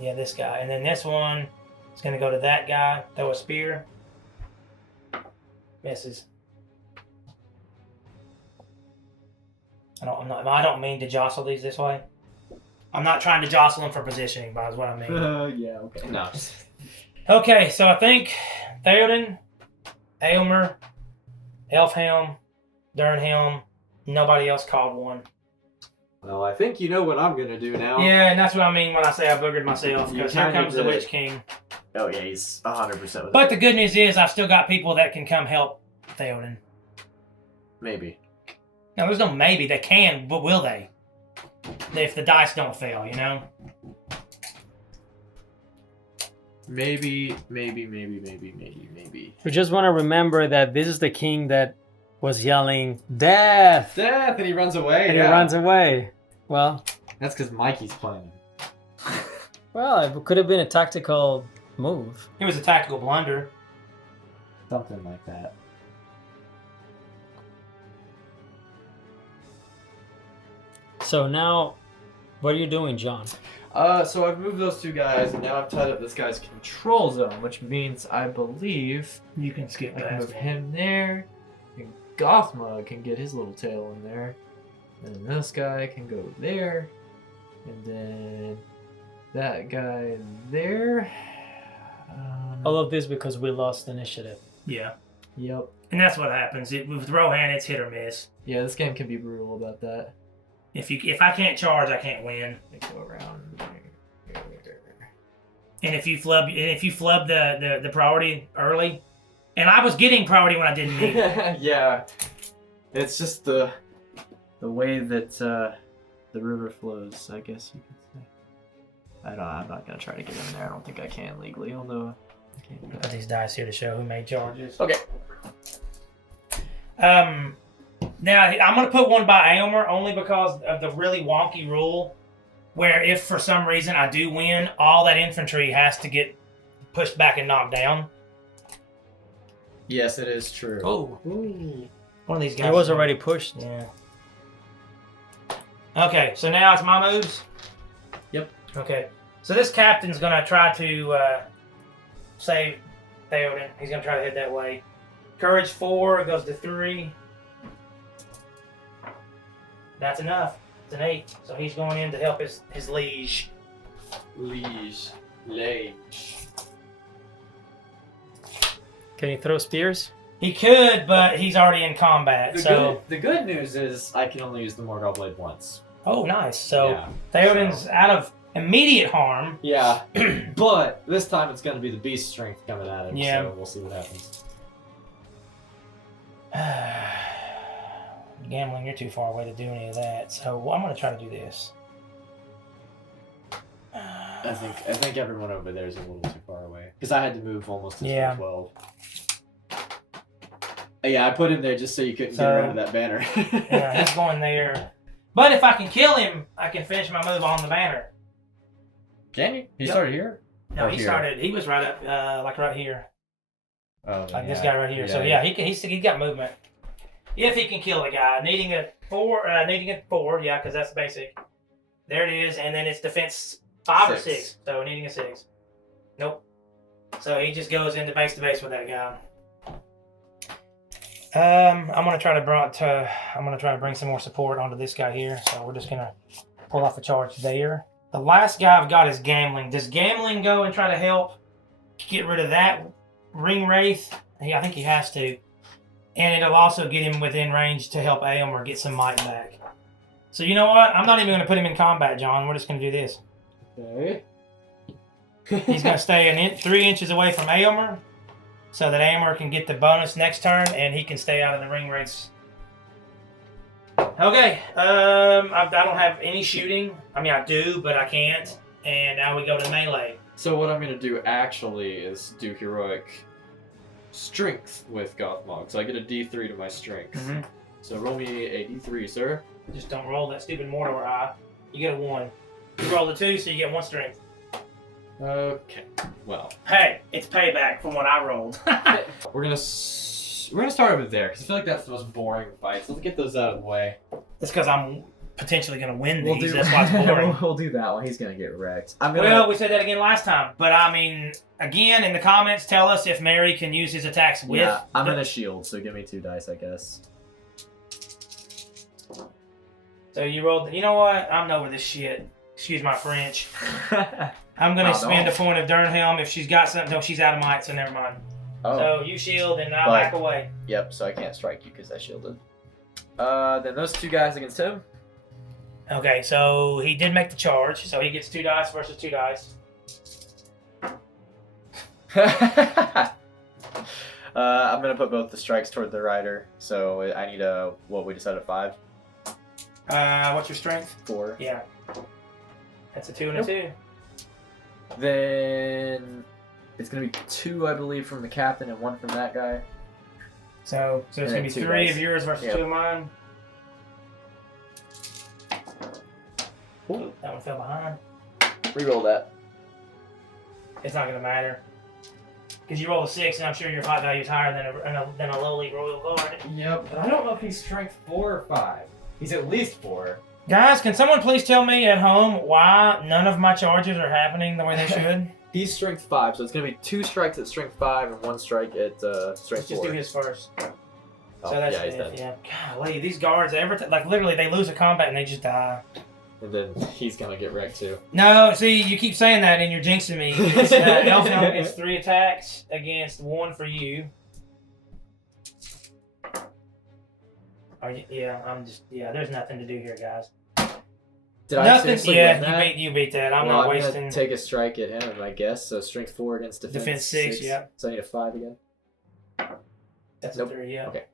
Yeah, this guy. And then this one is going to go to that guy, throw a spear. Misses. I don't mean to jostle these this way. I'm not trying to jostle them for positioning, but that's what I mean. Yeah, okay. No. Okay, so I think Theoden, Aylmer, Elfhelm, Durnhelm, nobody else called one. Well, I think you know what I'm gonna do now. Yeah, and that's what I mean when I say I boogered myself, You because here kinda comes the did. Witch King. Oh, yeah, he's 100%. But the good news is I've still got people that can come help Theoden. Maybe. Now, there's no maybe. They can, but will they? If the dice don't fail, you know? Maybe. We just want to remember that this is the king that was yelling, "Death!" Death, and he runs away. and he runs away. Well, That's because Mikey's playing. it could have been a tactical move. It was a tactical blunder. Something like that. So now, what are you doing, John? So I've moved those 2 guys, and now I've tied up this guy's control zone, which means I believe You can skip I can past move it. him there, and Gothma can get his little tail in there, and then this guy can go there, and then that guy there. All of this because we lost initiative. Yeah. Yep. And that's what happens. With Rohan, it's hit or miss. Yeah, this game can be brutal about that. If I can't charge, I can't win. They go around. And if you flub the priority early, and I was getting priority when I didn't need it. Yeah, it's just the way that the river flows, I guess you could say. I'm not gonna try to get in there. I don't think I can legally, although I can't do Put that. these dice here to show who made charges. Okay. Now I'm gonna put one by Aylmer only because of the really wonky rule, where if for some reason I do win, all that infantry has to get pushed back and knocked down. Yes, it is true. Oh, one of these guys. It was already pushed. Yeah. Okay, so now it's my moves. Yep. Okay, so this captain's gonna try to save Theoden. He's gonna try to head that way. Courage 4 goes to 3. That's enough. It's an 8. So he's going in to help his liege. Liege. Can he throw spears? He could, but he's already in combat. The good news is I can only use the Mordor blade once. Oh, nice. So Yeah. Theoden's out of immediate harm. Yeah, but this time it's going to be the beast strength coming at him. Yeah. So we'll see what happens. Gambling, you're too far away to do any of that. So I'm going to try to do this. I think everyone over there is a little too far away because I had to move almost to Yeah. 12. Yeah, I put him there just so you couldn't get rid of that banner. Yeah, he's going there. But if I can kill him, I can finish my move on the banner. Can you? He Yep. started here? No, Or he here? started. He was right up, like right here, Oh, like this guy right here. So yeah, he's got movement. If he can kill a guy, needing a 4, yeah, because that's basic. There it is, and then it's defense 5 or 6. So needing a 6. Nope. So he just goes into base to base with that guy. I'm gonna try to bring some more support onto this guy here. So we're just gonna pull off a charge there. The last guy I've got is Gambling. Does Gambling go and try to help get rid of that Ring Wraith? I think he has to. And it'll also get him within range to help Aomer get some might back. So you know what? I'm not even going to put him in combat, John. We're just going to do this. Okay. He's going to stay 3 inches away from Aomer so that Aomer can get the bonus next turn and he can stay out of the Ring Wraiths. Okay, I don't have any shooting. I mean, I do, but I can't. And now we go to melee. So what I'm going to do actually is do heroic strength with Gothmog. So I get a D3 to my strength. Mm-hmm. So roll me a D3, sir. Just don't roll that stupid Mordor eye. You get a 1. You roll a 2, so you get 1 strength. Okay. Well, Hey, it's payback from what I rolled. we're gonna start over there because I feel like that's the most boring fight. So let's get those out of the way. It's because I'm potentially going to win these. That's why it's boring. We'll do that one. He's gonna get wrecked. Well, we said that again last time. But I mean, again, in the comments, tell us if Mary can use his attacks with. Yeah, I'm gonna shield. So give me 2 dice, I guess. So you rolled. You know what? I'm over this shit. Excuse my French. I'm going to spend a point of Durnhelm. If she's got something, no, she's out of might, so never mind. Oh. So you shield and I'll back away. Yep. So I can't strike you because I shielded. Then those 2 guys against him. Okay, so he did make the charge, so he gets 2 dice versus 2 dice. I'm gonna put both the strikes toward the rider. So I need what we decided 5. What's your strength? 4. Yeah. That's a 2 and a 2. Then it's gonna be 2, I believe, from the captain and 1 from that guy. So it's going to be 2 3 dice. of yours versus 2 of mine. Ooh, that one fell behind. Reroll that. It's not going to matter. Because you roll a 6, and I'm sure your fight value is higher than a lowly Royal Guard. Yep, but I don't know if he's strength 4 or 5. He's at least 4. Guys, can someone please tell me at home why none of my charges are happening the way they should? He's strength 5, so it's gonna be 2 strikes at strength 5 and 1 strike at strength Let's just 4. do his first. Oh, So that's yeah, he's dead. yeah. Golly, these guards, like literally, they lose a combat and they just die. And then he's gonna get wrecked too. No, see, you keep saying that and you're jinxing me. Elfhelm gets 3 attacks against 1 for you. There's nothing to do here, guys. Did I Nothing. seriously Yeah, win that? you beat that. I'm Well, not I'm wasting. gonna take a strike at him, I guess. So strength 4 against defense 6, yeah. So I need a 5 again. That's Nope. a 3, yeah. Okay.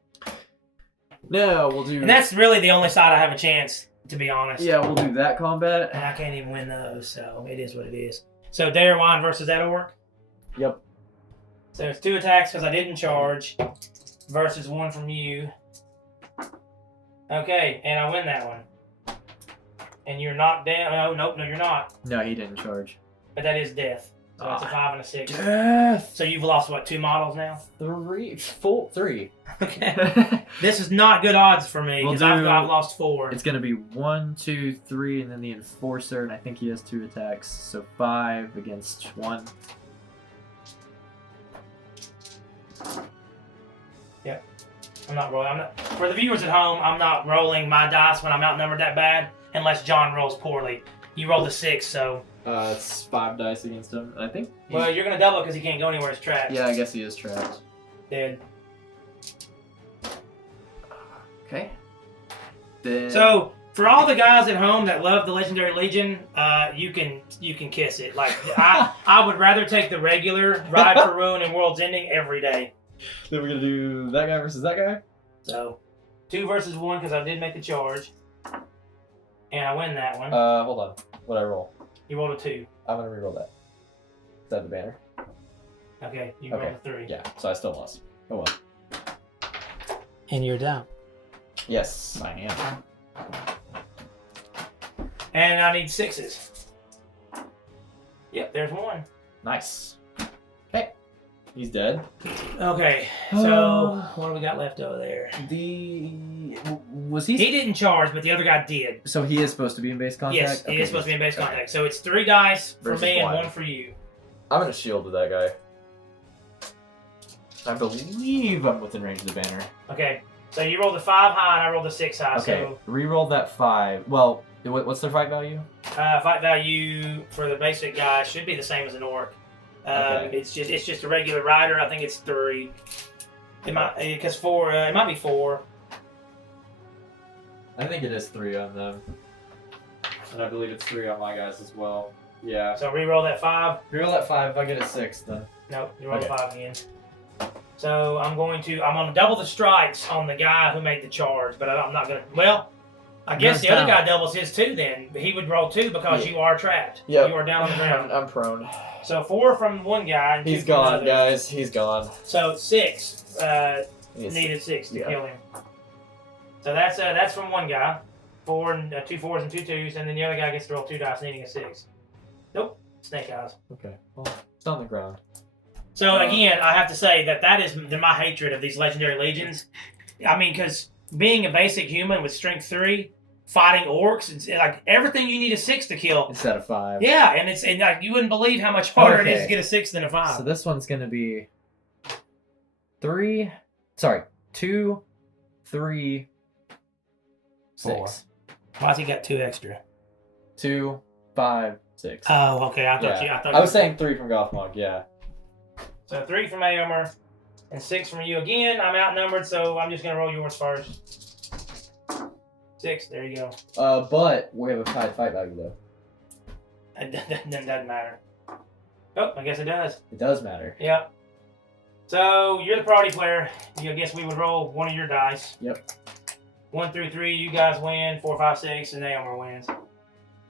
No, we'll do. And that's really the only side I have a chance, to be honest. Yeah, we'll do that combat. And I can't even win those, so it is what it is. So Dairwan versus that orc. Yep. So it's 2 attacks because I didn't charge, versus 1 from you. Okay, and I win that one. And you're knocked down. Oh, nope, no, you're not. No, he didn't charge. But that is death. So it's a 5 and a 6. Death. So you've lost, what, 2 models now? 3. Okay. This is not good odds for me, We'll because do- I've lost 4. It's gonna be 1, 2, 3, and then the enforcer, and I think he has 2 attacks, so 5 against 1. I'm not rolling. For the viewers at home, I'm not rolling my dice when I'm outnumbered that bad, unless John rolls poorly. You rolled a 6, so... It's 5 dice against him. And I think. Well, you're going to double because he can't go anywhere. It's trapped. Yeah, I guess he is trapped. Dead. Okay. Then... So, for all the guys at home that love the Legendary Legion, you can kiss it. Like, I would rather take the regular Ride for Ruin and World's Ending every day. Then we're gonna do that guy versus that guy. So, 2 versus 1 because I did make the charge. And I win that one. Hold on. What'd I roll? You rolled a 2. I'm gonna reroll that. Is that the banner? Okay, you Okay. rolled a 3. Yeah. So I still lost. Oh well. And you're down. Yes, I am. And I need 6s. Yep, there's one. Nice. Okay. He's dead. Okay, so what do we got left over there? Was he? He didn't charge, but the other guy did. So he is supposed to be in base contact. Yes, he is supposed to be in base contact. So it's 3 dice for Versus me and one. 1 for you. I'm gonna shield with that guy. I believe I'm within range of the banner. Okay, so you rolled a 5 high and I rolled a 6 high. Okay, reroll that 5. Well, what's their fight value? So fight value for the basic guy should be the same as an orc. Okay. It's just a regular rider. I think it's 3. It might because 4. It might be 4. I think it is 3 on them. And I believe it's 3 on my guys as well. Yeah. So re-roll that 5. Reroll that 5. If I get a 6, then. Nope, you roll Okay. a 5 again. So I'm gonna double the strikes on the guy who made the charge, but I'm not gonna. Well, I guess the other guy doubles his too. Then he would roll 2 because you are trapped. Yep. You are down on the ground. I'm prone. So 4 from one guy. And 2 He's from gone, another. guys. He's gone. So 6. Yes. Needed 6 to Yeah. kill him. So that's from one guy. 4 and 2 4s and 2 2s, and then the other guy gets to roll 2 dice, needing a 6. Nope, snake eyes. Okay. Well, it's on the ground. So again, I have to say that is my hatred of these legendary legions. I mean, because being a basic human with strength 3, fighting orcs, it's like everything you need a 6 to kill. Instead of 5. Yeah, and like you wouldn't believe how much harder it is Okay. to get a 6 than a 5. So this one's gonna be 3. Sorry, 2, 3, 6. Why's he got 2 extra? 2, 5, 6. Oh, okay. I thought I was saying 3 from Gothmog, yeah. So 3 from Aomer and 6 from you. Again, I'm outnumbered, so I'm just gonna roll yours first. 6. There you go. But we have a high fight value though. It doesn't matter. Oh, I guess it does. It does matter. Yep. So you're the party player. I guess we would roll one of your dice. Yep. 1 through 3, you guys win. 4, 5, 6, and Aomer wins.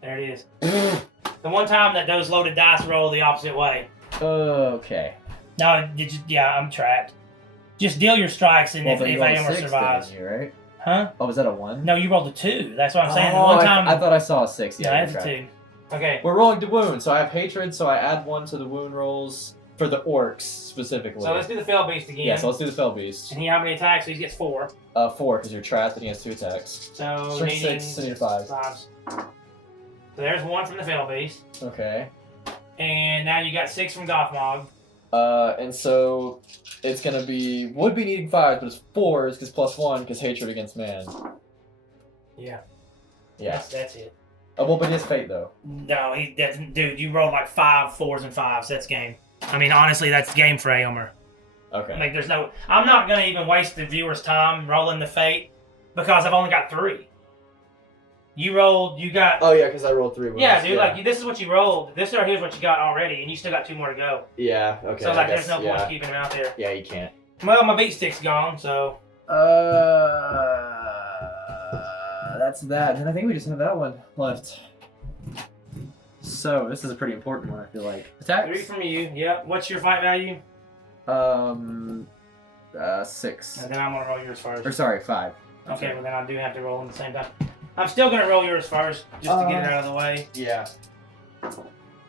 There it is. The one time that those loaded dice roll the opposite way. Okay. No, yeah, I'm trapped. Just deal your strikes, and if but you rolled a Aomer 6 survives. then, right? Huh? Oh, was that a 1? No, you rolled a 2. That's what I'm saying. The Oh, one time. I thought I saw a 6. No, Yeah, that's you're a correct. 2. Okay. We're rolling to wound, so I have hatred, so I add 1 to the wound rolls for the orcs specifically. So let's do the Fell Beast again. Yeah, so let's do the Fell Beast. And he how many attacks? So he gets 4. 4, because you're trapped and he has 2 attacks. So Strength needing 6, so you need 5. 5s. So there's 1 from the Fell Beast. Okay. And now you got 6 from Gothmog. And so it's gonna would be needing 5s, but it's 4s because +1 because hatred against man. Yeah. Yeah. That's it. Well, but his fate though. No, he doesn't. Dude, you rolled like 5 4s and 5s. That's game. I mean, honestly, that's game for Aomer. Okay. Like, there's no. I'm not gonna even waste the viewer's time rolling the fate because I've only got 3. You rolled. You got. Oh yeah, because I rolled 3 wounds. Yeah, dude. Like, this is what you rolled. This right here's what you got already, and you still got 2 more to go. Yeah. Okay. So I like, guess, there's no point yeah. keeping him out there. Yeah, you can't. Well, my beat stick's gone, so. That's that. And I think we just have that one left. So, this is a pretty important one, I feel like. Attacks? 3 from you. Yep. What's your fight value? 6. And then I'm gonna roll yours first. Or sorry, 5. Okay, well then I do have to roll in the same time. I'm still gonna roll yours first, just to get it out of the way. Yeah.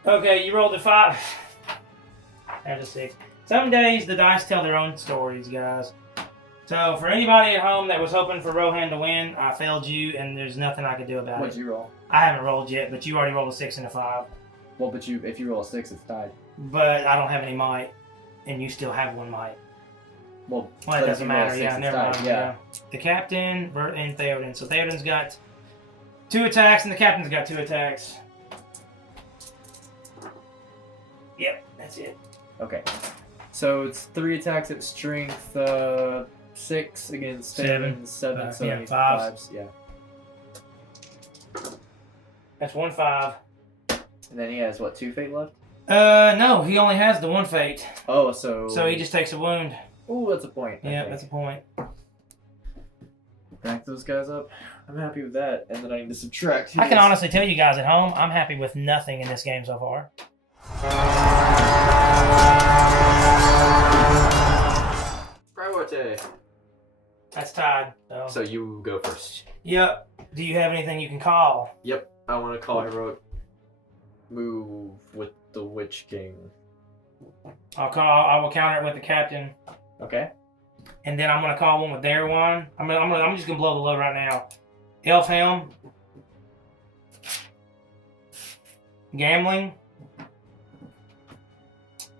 Okay, you rolled a 5. There's a 6. Some days the dice tell their own stories, guys. So for anybody at home that was hoping for Rohan to win, I failed you, and there's nothing I could do about What'd it. you roll? I haven't rolled yet, but you already rolled a 6 and a 5. Well, but if you roll a 6, it's tied. But I don't have any might, and you still have 1 might. Well, Well, it but if doesn't you roll a matter. 6, Yeah, it's never tied. mind. Yeah. Yeah. The captain and Theoden. So Theoden's got 2 attacks, and the captain's got 2 attacks. Yep, that's it. Okay. So it's 3 attacks at strength, 6 against 7. 7, so Yeah, I need 5s. 5s. Yeah. That's 1 5. And then he has, what, 2 fate left? No, he only has the 1 fate. Oh, so... So he just takes a wound. Ooh, that's a point. Yeah, Okay. that's a point. Back those guys up. I'm happy with that. And then I need to subtract. I can honestly tell you guys at home, I'm happy with nothing in this game so far. Priority. That's tied. So you go first. Yep. Do you have anything you can call? Yep, I want to call heroic move with the Witch King. I will counter it with the captain, Okay. and then I'm gonna call one with Darwan. I'm just gonna blow the load right now. Elf Helm, Gambling,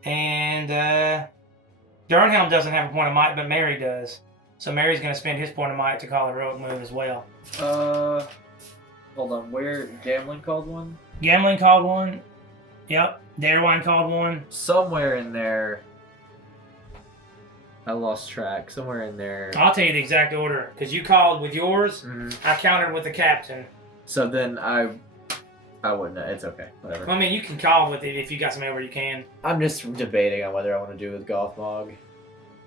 and Durnhelm doesn't have a point of might, but Mary does. So Mary's gonna spend his point of might to call a heroic move as well. Hold on. Where Gambling called one? Gambling called one. Yep. Darwan called one. Somewhere in there. I lost track. Somewhere in there. I'll tell you the exact order because you called with yours. Mhm. I countered with the captain. So then I wouldn't. It's okay. Whatever. Well, I mean, you can call with it if you got somebody over. You can. I'm just debating on whether I want to do it with Gothmog.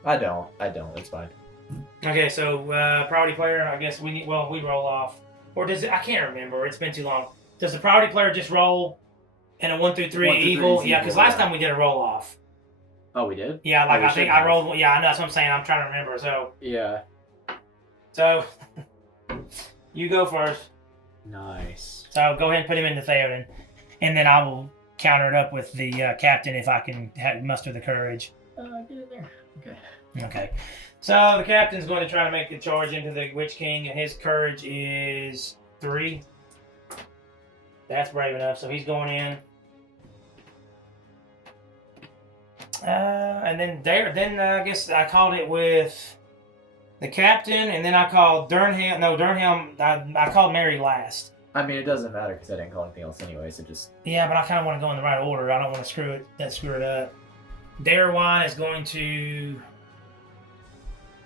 I don't. It's fine. Okay, so priority player. I guess we roll off, or does it? I can't remember. It's been too long. Does the priority player just roll and a 1 through 3 1 through 3 evil? is Yeah, evil, because last yeah. time we did a roll off. Oh, we did? Yeah, like we I think should I have. rolled. Yeah, I know that's what I'm saying. I'm trying to remember. Yeah. So you go first. Nice. So go ahead and put him in the Theoden, and then I will counter it up with the captain if I can muster the courage. Get in there. Okay. Okay. So the captain's going to try to make the charge into the Witch King, and his courage is 3. That's brave enough. So he's going in. And then I guess I called it with the captain, and then I called Durnhelm. No, Durnhelm. I called Mary last. I mean, it doesn't matter because I didn't call anything else anyway, so just... Yeah, but I kind of want to go in the right order. I don't want to screw it up. Darwan is going to...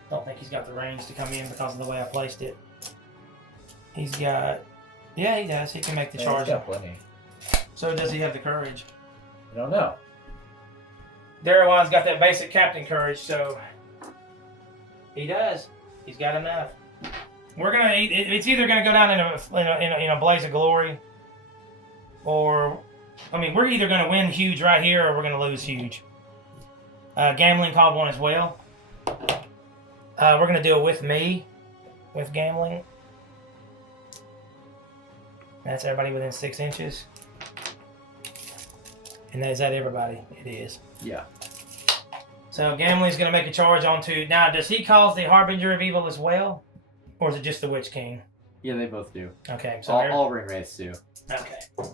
Don't think he's got the range to come in because of the way I placed it. He's got... Yeah, he does. He can make the Yeah, charge. he's got plenty. So does he have the courage? I don't know. Darwan's got that basic captain courage, so... He does. He's got enough. We're gonna... It's either gonna go down in a blaze of glory, or... I mean, we're either gonna win huge right here, or we're gonna lose huge. Gambling called one as well. We're going to do it with me, with Gambling. That's everybody within 6 inches. And is that everybody? It is. Yeah. So Gambling's going to make a charge onto... Now, does he cause the Harbinger of Evil as well? Or is it just the Witch King? Yeah, they both do. Okay. So All ring wraiths do. Okay.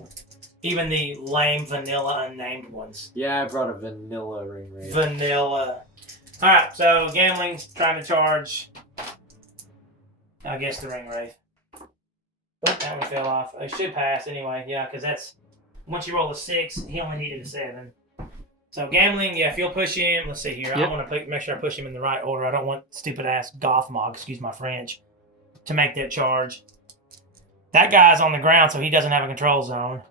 Even the lame, vanilla, unnamed ones. Yeah, I brought a vanilla ring wraith. Vanilla. Alright, so Gambling's trying to charge, I guess, the ring wraith. Oh, that one fell off. It should pass anyway, yeah, because that's, once you roll a 6, he only needed a 7. So Gambling, yeah, if you'll push him, let's see here. Yep. I want to make sure I push him in the right order. I don't want stupid ass Gothmog, excuse my French, to make that charge. That guy's on the ground, so he doesn't have a control zone.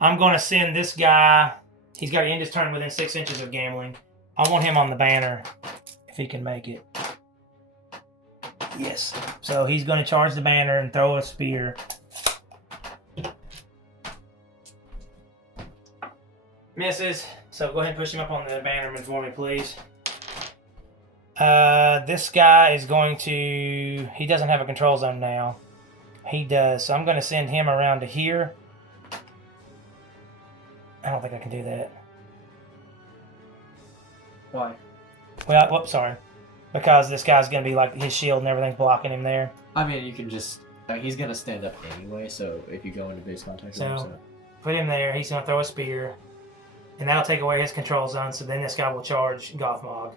I'm going to send this guy, he's got to end his turn within 6 inches of Gambling. I want him on the banner, if he can make it. Yes. So he's going to charge the banner and throw a spear. Misses. So go ahead and push him up on the bannerman for me, please. This guy is going to... He doesn't have a control zone now. He does. So I'm going to send him around to here. I don't think I can do that. Why? Well, whoops, sorry. Because this guy's going to be like his shield and everything's blocking him there. I mean, you can just... I mean, he's going to stand up anyway, so if you go into base contact with him, So, put him there. He's going to throw a spear. And that'll take away his control zone, so then this guy will charge Gothmog.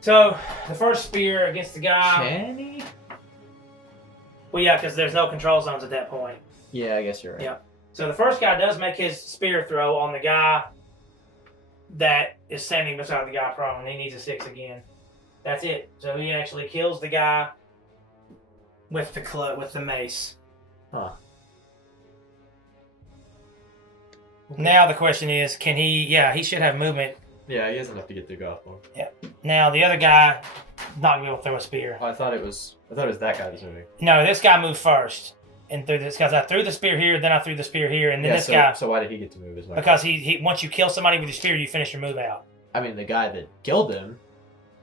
So, the first spear against the guy... Can he? Well, yeah, because there's no control zones at that point. Yeah, I guess you're right. Yeah. So the first guy does make his spear throw on the guy that is standing beside the guy prone. He needs a 6 again. That's it. So he actually kills the guy with the mace. Huh. Now the question is, can he... Yeah, he should have movement. Yeah, he has enough to get through Gothmog. Now the other guy not gonna be able to throw a spear. Oh, I thought it was that guy that's moving. No, this guy moved first. And through this, because I threw the spear here, then I threw the spear here, and then this guy... So why did he get to move as well? Because he once you kill somebody with your spear, you finish your move out. I mean, the guy that killed him...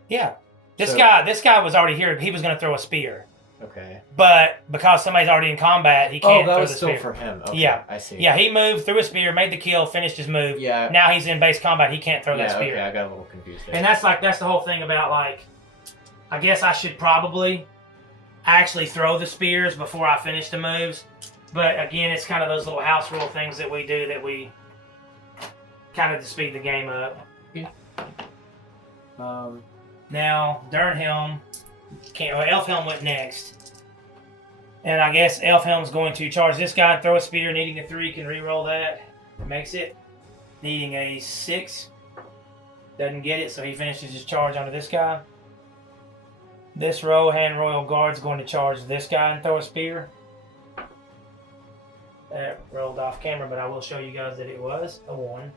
Yeah. This guy was already here. He was going to throw a spear. Okay. But because somebody's already in combat, he can't that throw was the still spear. for him. Okay, Yeah. I see. Yeah, he moved, threw a spear, made the kill, finished his move. Yeah. Now he's in base combat. He can't throw that spear. Okay, I got a little confused there. And that's the whole thing about, like, I guess I should probably actually throw the spears before I finish the moves. But again, it's kind of those little house rule things that we do that we kind of to speed the game up. Now, Durnhelm Elfhelm went next. And I guess Elfhelm's going to charge this guy and throw a spear. Needing a 3, can re-roll that. Makes it. Needing a 6. Doesn't get it, so he finishes his charge onto this guy. This Rohan Royal Guard's going to charge this guy and throw a spear. That rolled off camera, but I will show you guys that it was a 1.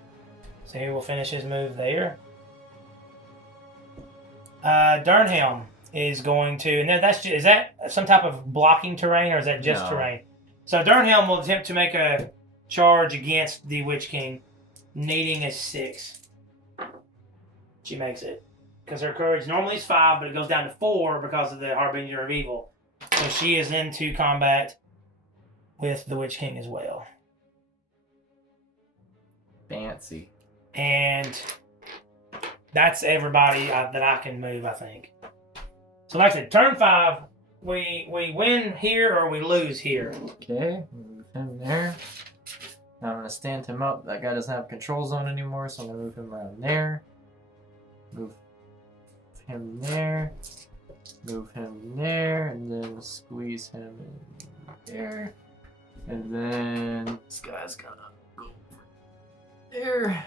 So he will finish his move there. Durnhelm is going to, and is that some type of blocking terrain, or is that just terrain? So Durnhelm will attempt to make a charge against the Witch King, needing a 6. She makes it. Because her courage normally is 5, but it goes down to 4 because of the Harbinger of Evil. So she is into combat with the Witch King as well. Fancy. And that's everybody that I can move, I think. So like I said, turn 5, we win here or we lose here. Okay, move him there. Now I'm going to stand him up. That guy doesn't have control zone anymore, so I'm going to move him around there. Move him there. Move him there, and then squeeze him in there. And then this guy's going to go over there.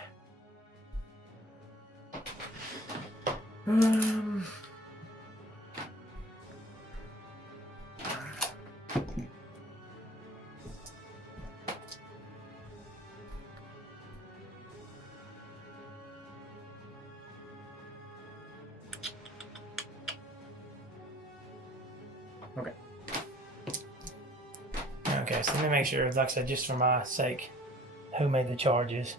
Okay, so let me make sure, like I said, just for my sake, who made the charges.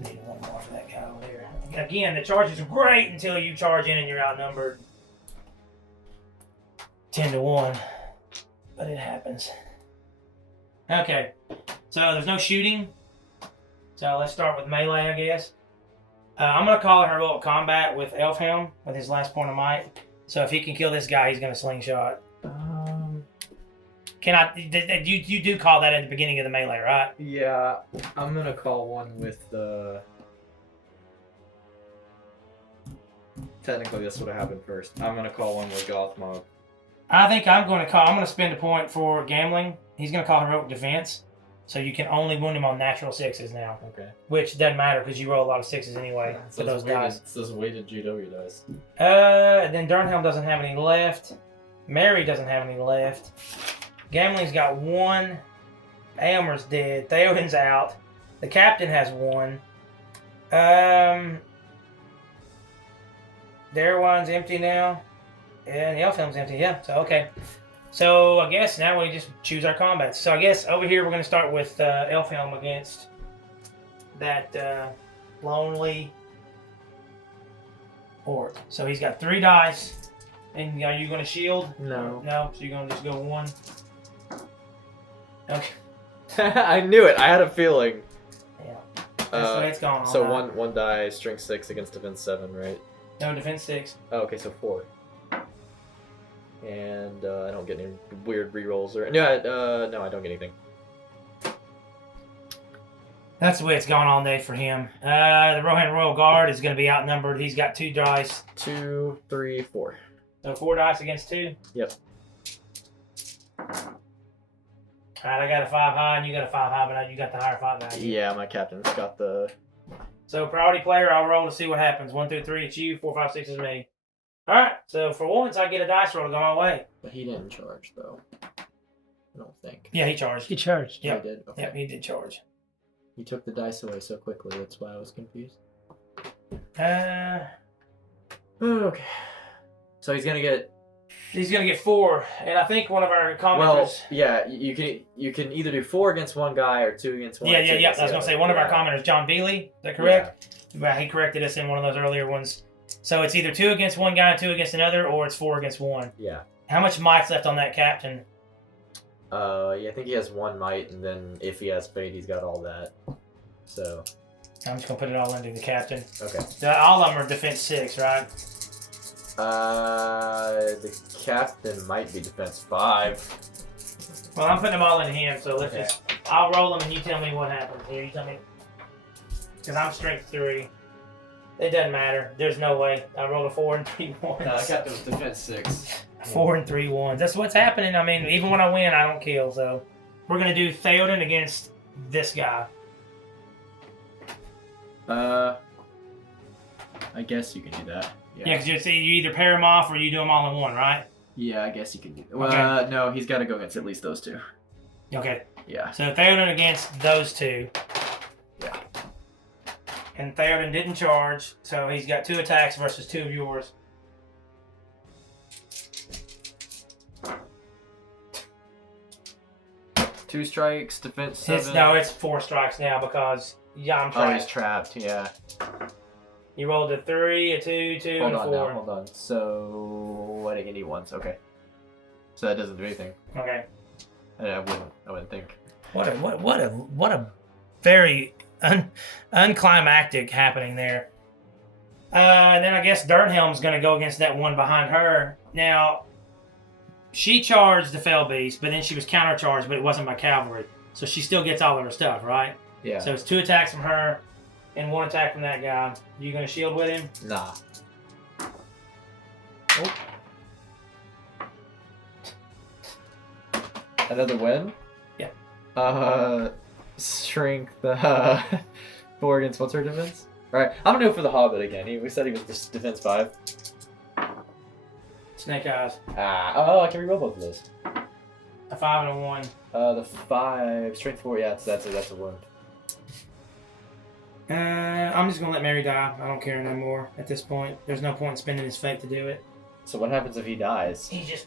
Need one more for that guy over there. Again, the charges are great until you charge in and you're outnumbered 10-1. But it happens. Okay, so there's no shooting. So let's start with melee, I guess. I'm going to call her heroic combat with Elfhelm with his last point of might. So if he can kill this guy, he's going to slingshot. You do call that at the beginning of the melee, right? Yeah, I'm gonna call one with the. Technically, this would have happened first. I'm gonna call one with Goth Mob. I think I'm going to spend a point for gambling. He's going to call heroic defense, so you can only wound him on natural 6s now. Okay. Which doesn't matter because you roll a lot of 6s anyway for those dice. It's those weighted GW dice. Then Durnhelm doesn't have any left. Mary doesn't have any left. Gambling's got 1. Aylmer's dead. Theoden's out. The captain has 1. Darwan's empty now. And the Elfhelm's empty, yeah. So, okay. So, I guess now we just choose our combats. So, I guess over here we're going to start with Elfhelm against that lonely orc. So, he's got 3 dice. And are you going to shield? No. No, so you're going to just go 1. Okay. I knew it. I had a feeling. Yeah. That's the way it's going on. So one die, strength 6 against defense 7, right? No, defense 6. Oh, okay, so 4. And I don't get any weird rerolls or no, I don't get anything. That's the way it's going all day for him. The Rohan Royal Guard is going to be outnumbered. He's got 2 dice. 2, 3, 4. So 4 dice against 2? Yep. Alright, I got a 5 high and you got a 5 high, but you got the higher 5 value. Yeah, my captain's got the... So priority player, I'll roll to see what happens. 1 through 3, it's you. 4, 5, 6 is me. Alright, so for once I get a dice roll to go my way. But he didn't charge, though. I don't think. Yeah, he charged. He charged. Yep. He did? Okay. Yep, he did charge. He took the dice away so quickly, that's why I was confused. Okay. So he's gonna get... He's gonna get 4, and I think one of our commenters. Well, yeah, you can either do 4 against one guy or 2 against one. Yeah. or 2 I against was the gonna say other. one of our commenters, John Bealey. Is that correct? Yeah. He corrected us in one of those earlier ones. So it's either 2 against one guy and 2 against another, or it's 4 against one. Yeah. How much might's left on that captain? Yeah, I think he has 1 might, and then if he has fate, he's got all that. So. I'm just gonna put it all into the captain. Okay. All of them are defense 6, right? The captain might be defense 5. Well, I'm putting them all into him, so let's just. I'll roll them and you tell me what happens. Here, you tell me. Because I'm strength 3. It doesn't matter. There's no way. I rolled a 4 and 3 ones. No, the captain was defense 6. 4 and 3 ones. That's what's happening. I mean, even when I win, I don't kill. So we're gonna do Theoden against this guy. I guess you can do that. Yeah, because you either pair them off or you do them all in one, right? Yeah, I guess you can do that. Well, no, he's got to go against at least those 2. Okay. Yeah. So Theoden against those 2. Yeah. And Theoden didn't charge, so he's got 2 attacks versus 2 of yours. Two strikes, defense 7. It's 4 strikes now because I'm trapped. Oh, he's trapped. Yeah. You rolled a 3, a 2, 2, and a 4. Hold on. So I didn't get once. Okay. So that doesn't do anything. Okay. I wouldn't think. What a very unclimactic happening there. And then I guess Dirthelm's going to go against that one behind her. Now, she charged the Fell Beast, but then she was countercharged, but it wasn't by cavalry. So she still gets all of her stuff, right? Yeah. So it's 2 attacks from her and 1 attack from that guy. You going to shield with him? Nah. Oh. Another win? Yeah. Strength, 4 against what's her defense? Alright, I'm gonna go for the Hobbit again. We said he was just defense 5. Snake Eyes. I can reroll both of those. A 5 and a 1. The 5, strength 4, yeah, that's a wound. I'm just going to let Mary die. I don't care no more at this point. There's no point in spending his fate to do it. So what happens if he dies? He's just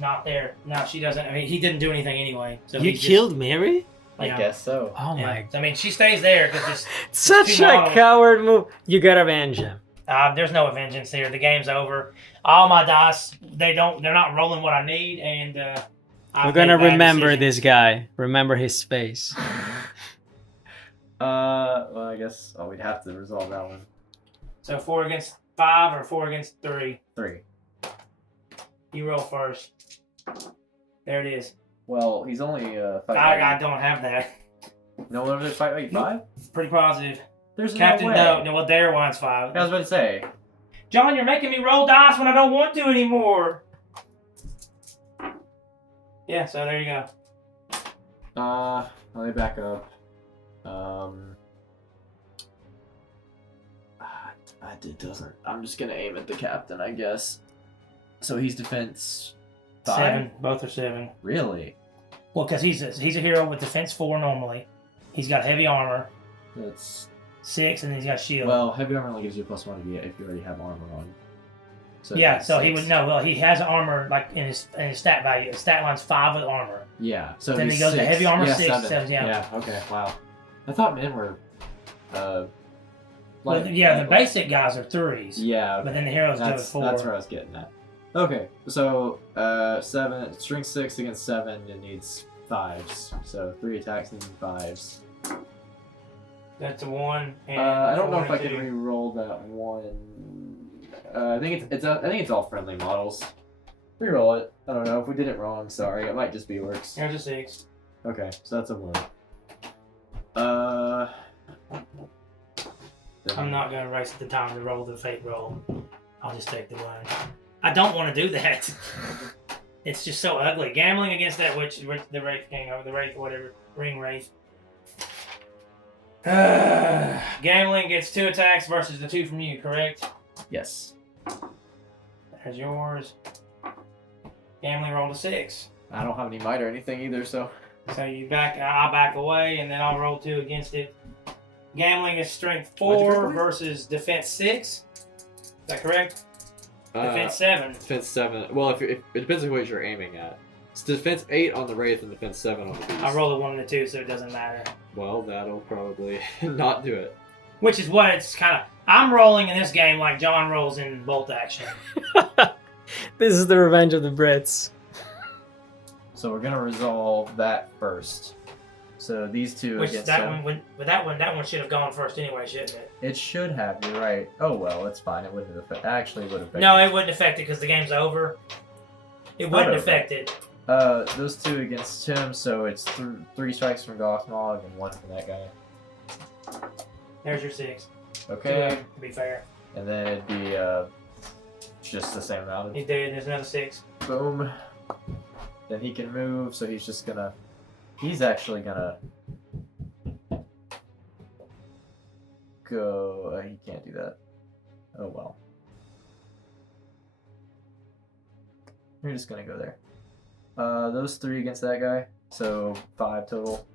not there. No, she doesn't. I mean, he didn't do anything anyway. So You he's killed Mary? I Yeah. guess so. Oh Yeah. my! I mean, she stays there because Such too a long. coward move. You gotta avenge him. there's no vengeance here. The game's over. All my dice, they're not rolling what I need, and We're gonna remember this guy. Remember his face. Well, I guess we'd have to resolve that one. So 4 against 5 or 4 against 3. 3. You roll first. There it is. Well, he's only fight. I don't have that. No one over there fight rate 5? Pretty positive. There's Captain, no way. no. Well, Darewine's 5. I was about to say. John, you're making me roll dice when I don't want to anymore. Yeah, so there you go. Let me back up. It doesn't. I'm just gonna aim at the captain, I guess. So he's defense 5? 7. Both are 7. Really? Well, because he's a hero with defense 4 normally. He's got heavy armor, That's 6, and then he's got shield. well. Heavy armor only gives you a +1 if you already have armor on. So yeah, that's so he 6. would know. Well, he has armor like in his stat value. His stat line's 5 with armor. Yeah. So Then he's he goes to 6. heavy armor, yeah, 6, 7, yeah. Yeah. Okay. Wow. I thought men were. Well, yeah, the basic guys are 3s. Yeah. Okay. But then the heroes do it That's 4. where I was getting at. Okay, so 7 strength 6 against 7. It needs 5s. So 3 attacks needing 5s. That's a 1. And I don't know 4 if I and can 2. re-roll that one. I think it's all friendly models. Re-roll it. I don't know if we did it wrong. Sorry, it might just be orcs. There's a 6. Okay, so that's a 1. I'm not going to waste the time to roll the fate roll. I'll just take the 1. I don't want to do that. It's just so ugly. Gambling against that the Wraith King, or the Wraith, whatever, Ring Wraith. Gambling gets 2 attacks versus the 2 from you, correct? Yes. There's yours. Gambling rolled a 6. I don't have any might or anything either, so. So I'll back away, and then I'll roll 2 against it. Gambling is strength What'd you 4 pick? versus defense 6. Is that correct? Defense 7. Defense 7. Well, if it depends on what you're aiming at. It's defense 8 on the Wraith and defense 7 on the Beast. I roll a 1 and a 2, so it doesn't matter. Well, that'll probably not do it. Which is what it's kind of. I'm rolling in this game like John rolls in Bolt Action. This is the revenge of the Brits. So we're gonna resolve that first. So these two Which against that him. one, but that one should have gone first anyway, shouldn't it? It should have. You're right. Oh well, it's fine. It wouldn't have affected. Actually, it would have. No, it wouldn't affect it because the game's over. It wouldn't over. affect it. Those two against him. So it's 3 strikes from Gothmog and 1 from that guy. There's your 6. Okay. To be fair. And then it'd be just the same amount. There's another 6. Boom. Then he can move. So he's just gonna. He's actually gonna go. He can't do that. Oh well. You're just gonna go there. Those 3 against that guy. So 5 total.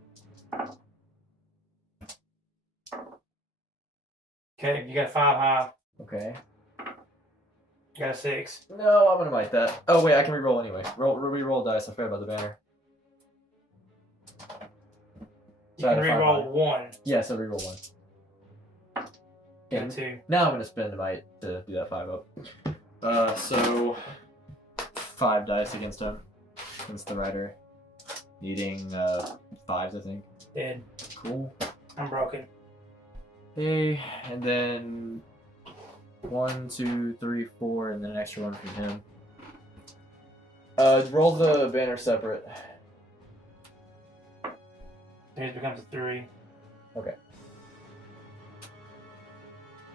Okay, you got a 5 high. Okay. You got a 6. No, I'm gonna bite that. Oh wait, I can reroll anyway. Reroll dice. I forgot about the banner. You can reroll 1. Yeah, so reroll 1. You got a 2. Now I'm gonna spend the might to do that 5 up. So 5 dice against him. Against the rider. Needing 5s, I think. Dead. Cool. I'm broken. Okay, and then 1, 2, 3, 4, and then an extra 1 from him. Roll the banner separate. His becomes a 3. Okay.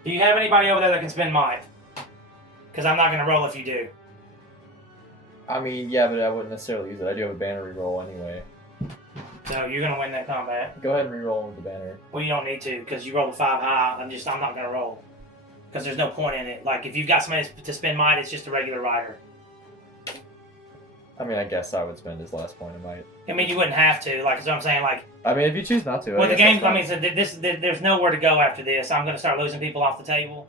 Do you have anybody over there that can spend might? Because I'm not going to roll if you do. I mean, yeah, but I wouldn't necessarily use it. I do have a banner reroll anyway. So you're going to win that combat. Go ahead and reroll with the banner. Well, you don't need to because you rolled a 5 high. I'm not going to roll. Because there's no point in it. Like, if you've got somebody to spend might, it's just a regular rider. I mean, I guess I would spend his last point of might. I mean, you wouldn't have to. Like, that's what I'm saying. Like, I mean, if you choose not to. well, the game, I mean, so there's nowhere to go after this. I'm going to start losing people off the table.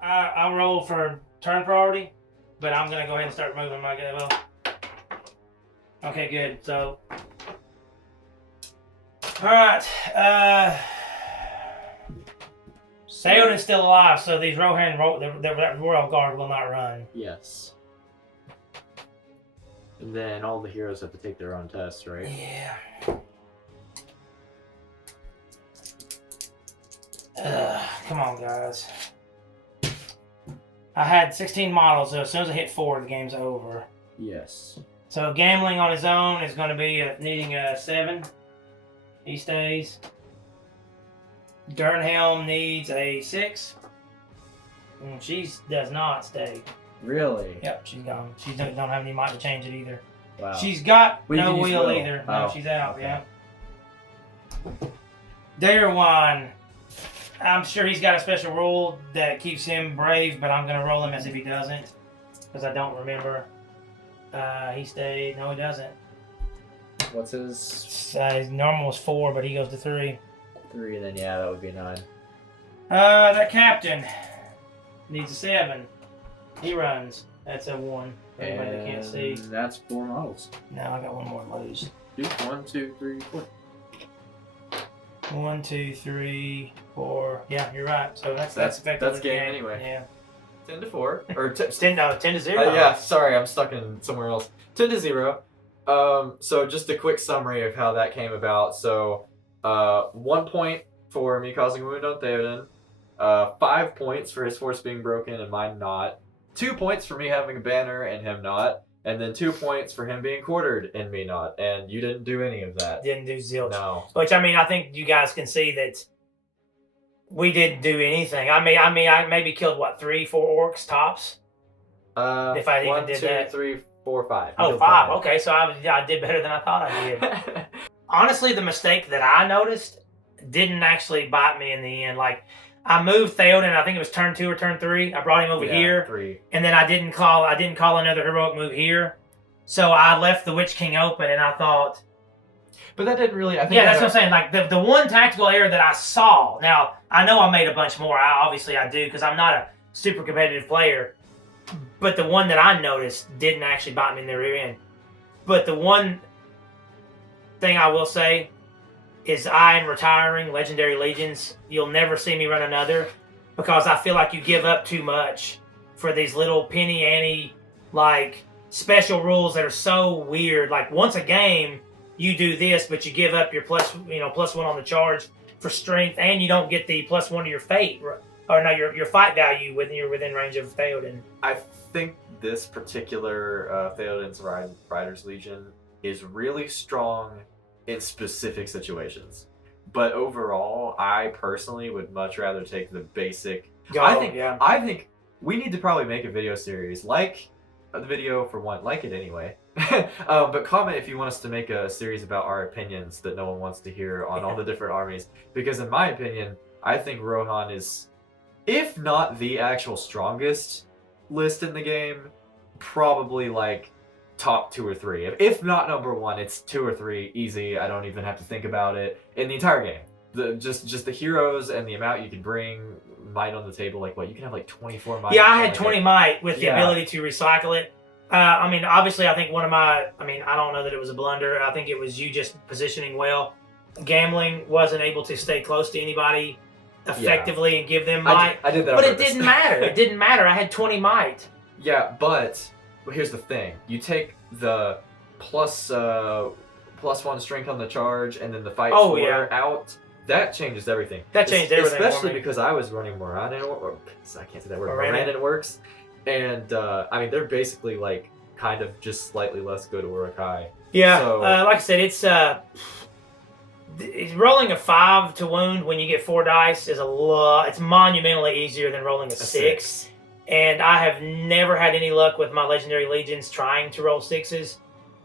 I'll roll for turn priority, but I'm going to go ahead and start moving my go. Okay, good. So, all right. Theoden's still alive, so these Rohan, the Royal Guard will not run. Yes. And then all the heroes have to take their own tests, right? Yeah. Come on, guys. I had 16 models, so as soon as I hit 4, the game's over. Yes. So gambling on his own is going to be needing a 7. He stays. Dernhelm needs a 6. And she does not stay. Really? Yep, she's gone. She don't have any might to change it either. Wow. She's got Well, you no can use wheel will. either. No, Oh, she's out, okay. yeah. Darewan. I'm sure he's got a special rule that keeps him brave, but I'm going to roll him as if he doesn't. Because I don't remember. He stayed. No, he doesn't. What's his His normal was 4, but he goes to 3. 3? And then yeah, that would be 9. That captain needs a 7. He runs. That's a 1. For anybody that can't see. That's 4 models. Now I got one more to lose. Dude, 1, 2, 3, 4. 1, 2, 3, 4. Yeah, you're right. So that's effective. That's with the game anyway. Yeah. 10 to 4. Or 10 to 0. yeah, sorry, I'm stuck in somewhere else. 10 to 0. So just a quick summary of how that came about. So 1 point for me causing a wound on Theoden. 5 points for his force being broken and mine not. 2 points for me having a banner and him not. And then 2 points for him being quartered and me not. And you didn't do any of that. Didn't do zilch. No. Which, I mean, I think you guys can see that we didn't do anything. I maybe killed, 3, 4 orcs tops? If I even 1, did 2, that. 3, 4, 5. Oh, 5. Okay, so I did better than I thought I did. Honestly, the mistake that I noticed didn't actually bite me in the end. Like, I moved Theoden, I think it was turn 2 or turn 3. I brought him over here. 3. And then I didn't call another heroic move here. So I left the Witch King open, and I thought... But that didn't really... I think yeah, that's what I'm saying. Like, the one tactical error that I saw... Now, I know I made a bunch more. Obviously, I do, because I'm not a super competitive player. But the one that I noticed didn't actually bite me in the rear end. But the one thing I will say is I am retiring Legendary Legions. You'll never see me run another because I feel like you give up too much for these little penny ante like special rules that are so weird. Like once a game, you do this, but you give up your +1 on the charge for strength, and you don't get the +1 to your fate, or no, your fight value when you're within range of Theoden. I think this particular Theoden's Riders Legion is really strong in specific situations. But overall, I personally would much rather take the basic. I think we need to probably make a video series like the video for one, like it anyway. But comment if you want us to make a series about our opinions that no one wants to hear on all the different armies. Because in my opinion, I think Rohan is, if not the actual strongest list in the game, probably like top 2 or 3. If not number 1, it's 2 or 3 easy. I don't even have to think about it in the entire game. Just the heroes and the amount you can bring might on the table. Like what, you can have like 24 might. Yeah, I had 20 might with the ability to recycle it. I mean, obviously, I think I don't know that it was a blunder. I think it was you just positioning well. Gambling wasn't able to stay close to anybody effectively and give them might. I did that on but it purpose. didn't matter. It didn't matter. I had 20 might. Yeah, but here's the thing. You take the +1 strength on the charge and then the fight 4 out. That changes everything. That changed everything. Especially because I was running Moran, or I can't say that word. Moran works. And I mean, they're basically like kind of just slightly less good Urukai. Yeah, So, like I said, it's rolling a 5 to wound when you get 4 dice is a lot. It's monumentally easier than rolling a 6. And I have never had any luck with my Legendary Legions trying to roll 6s.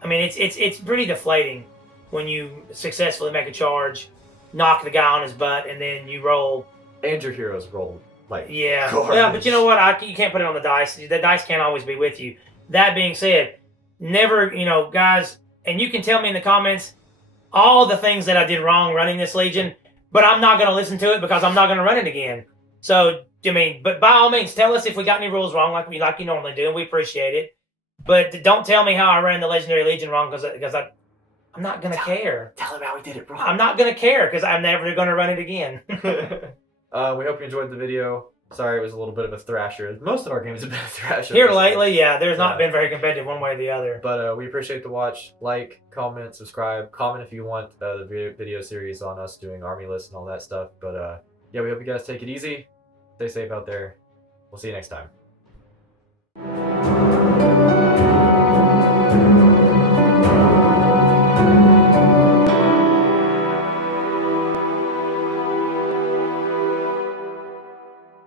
I mean, it's pretty deflating when you successfully make a charge, knock the guy on his butt, and then you roll. And your heroes roll like garbage. Yeah, but you know what? You can't put it on the dice. The dice can't always be with you. That being said, never, guys, and you can tell me in the comments all the things that I did wrong running this Legion, but I'm not going to listen to it because I'm not going to run it again. So, I mean, but by all means, tell us if we got any rules wrong like you normally do, and we appreciate it. But don't tell me how I ran the Legendary Legion wrong because I'm not going to care. Tell him how we did it wrong. I'm not going to care because I'm never going to run it again. We hope you enjoyed the video. Sorry, it was a little bit of a thrasher. Most of our games have been a thrasher. Here lately, there's not been very competitive one way or the other. But we appreciate the watch. Like, comment, subscribe. Comment if you want the video series on us doing army lists and all that stuff. But yeah, we hope you guys take it easy. Stay safe out there. We'll see you next time.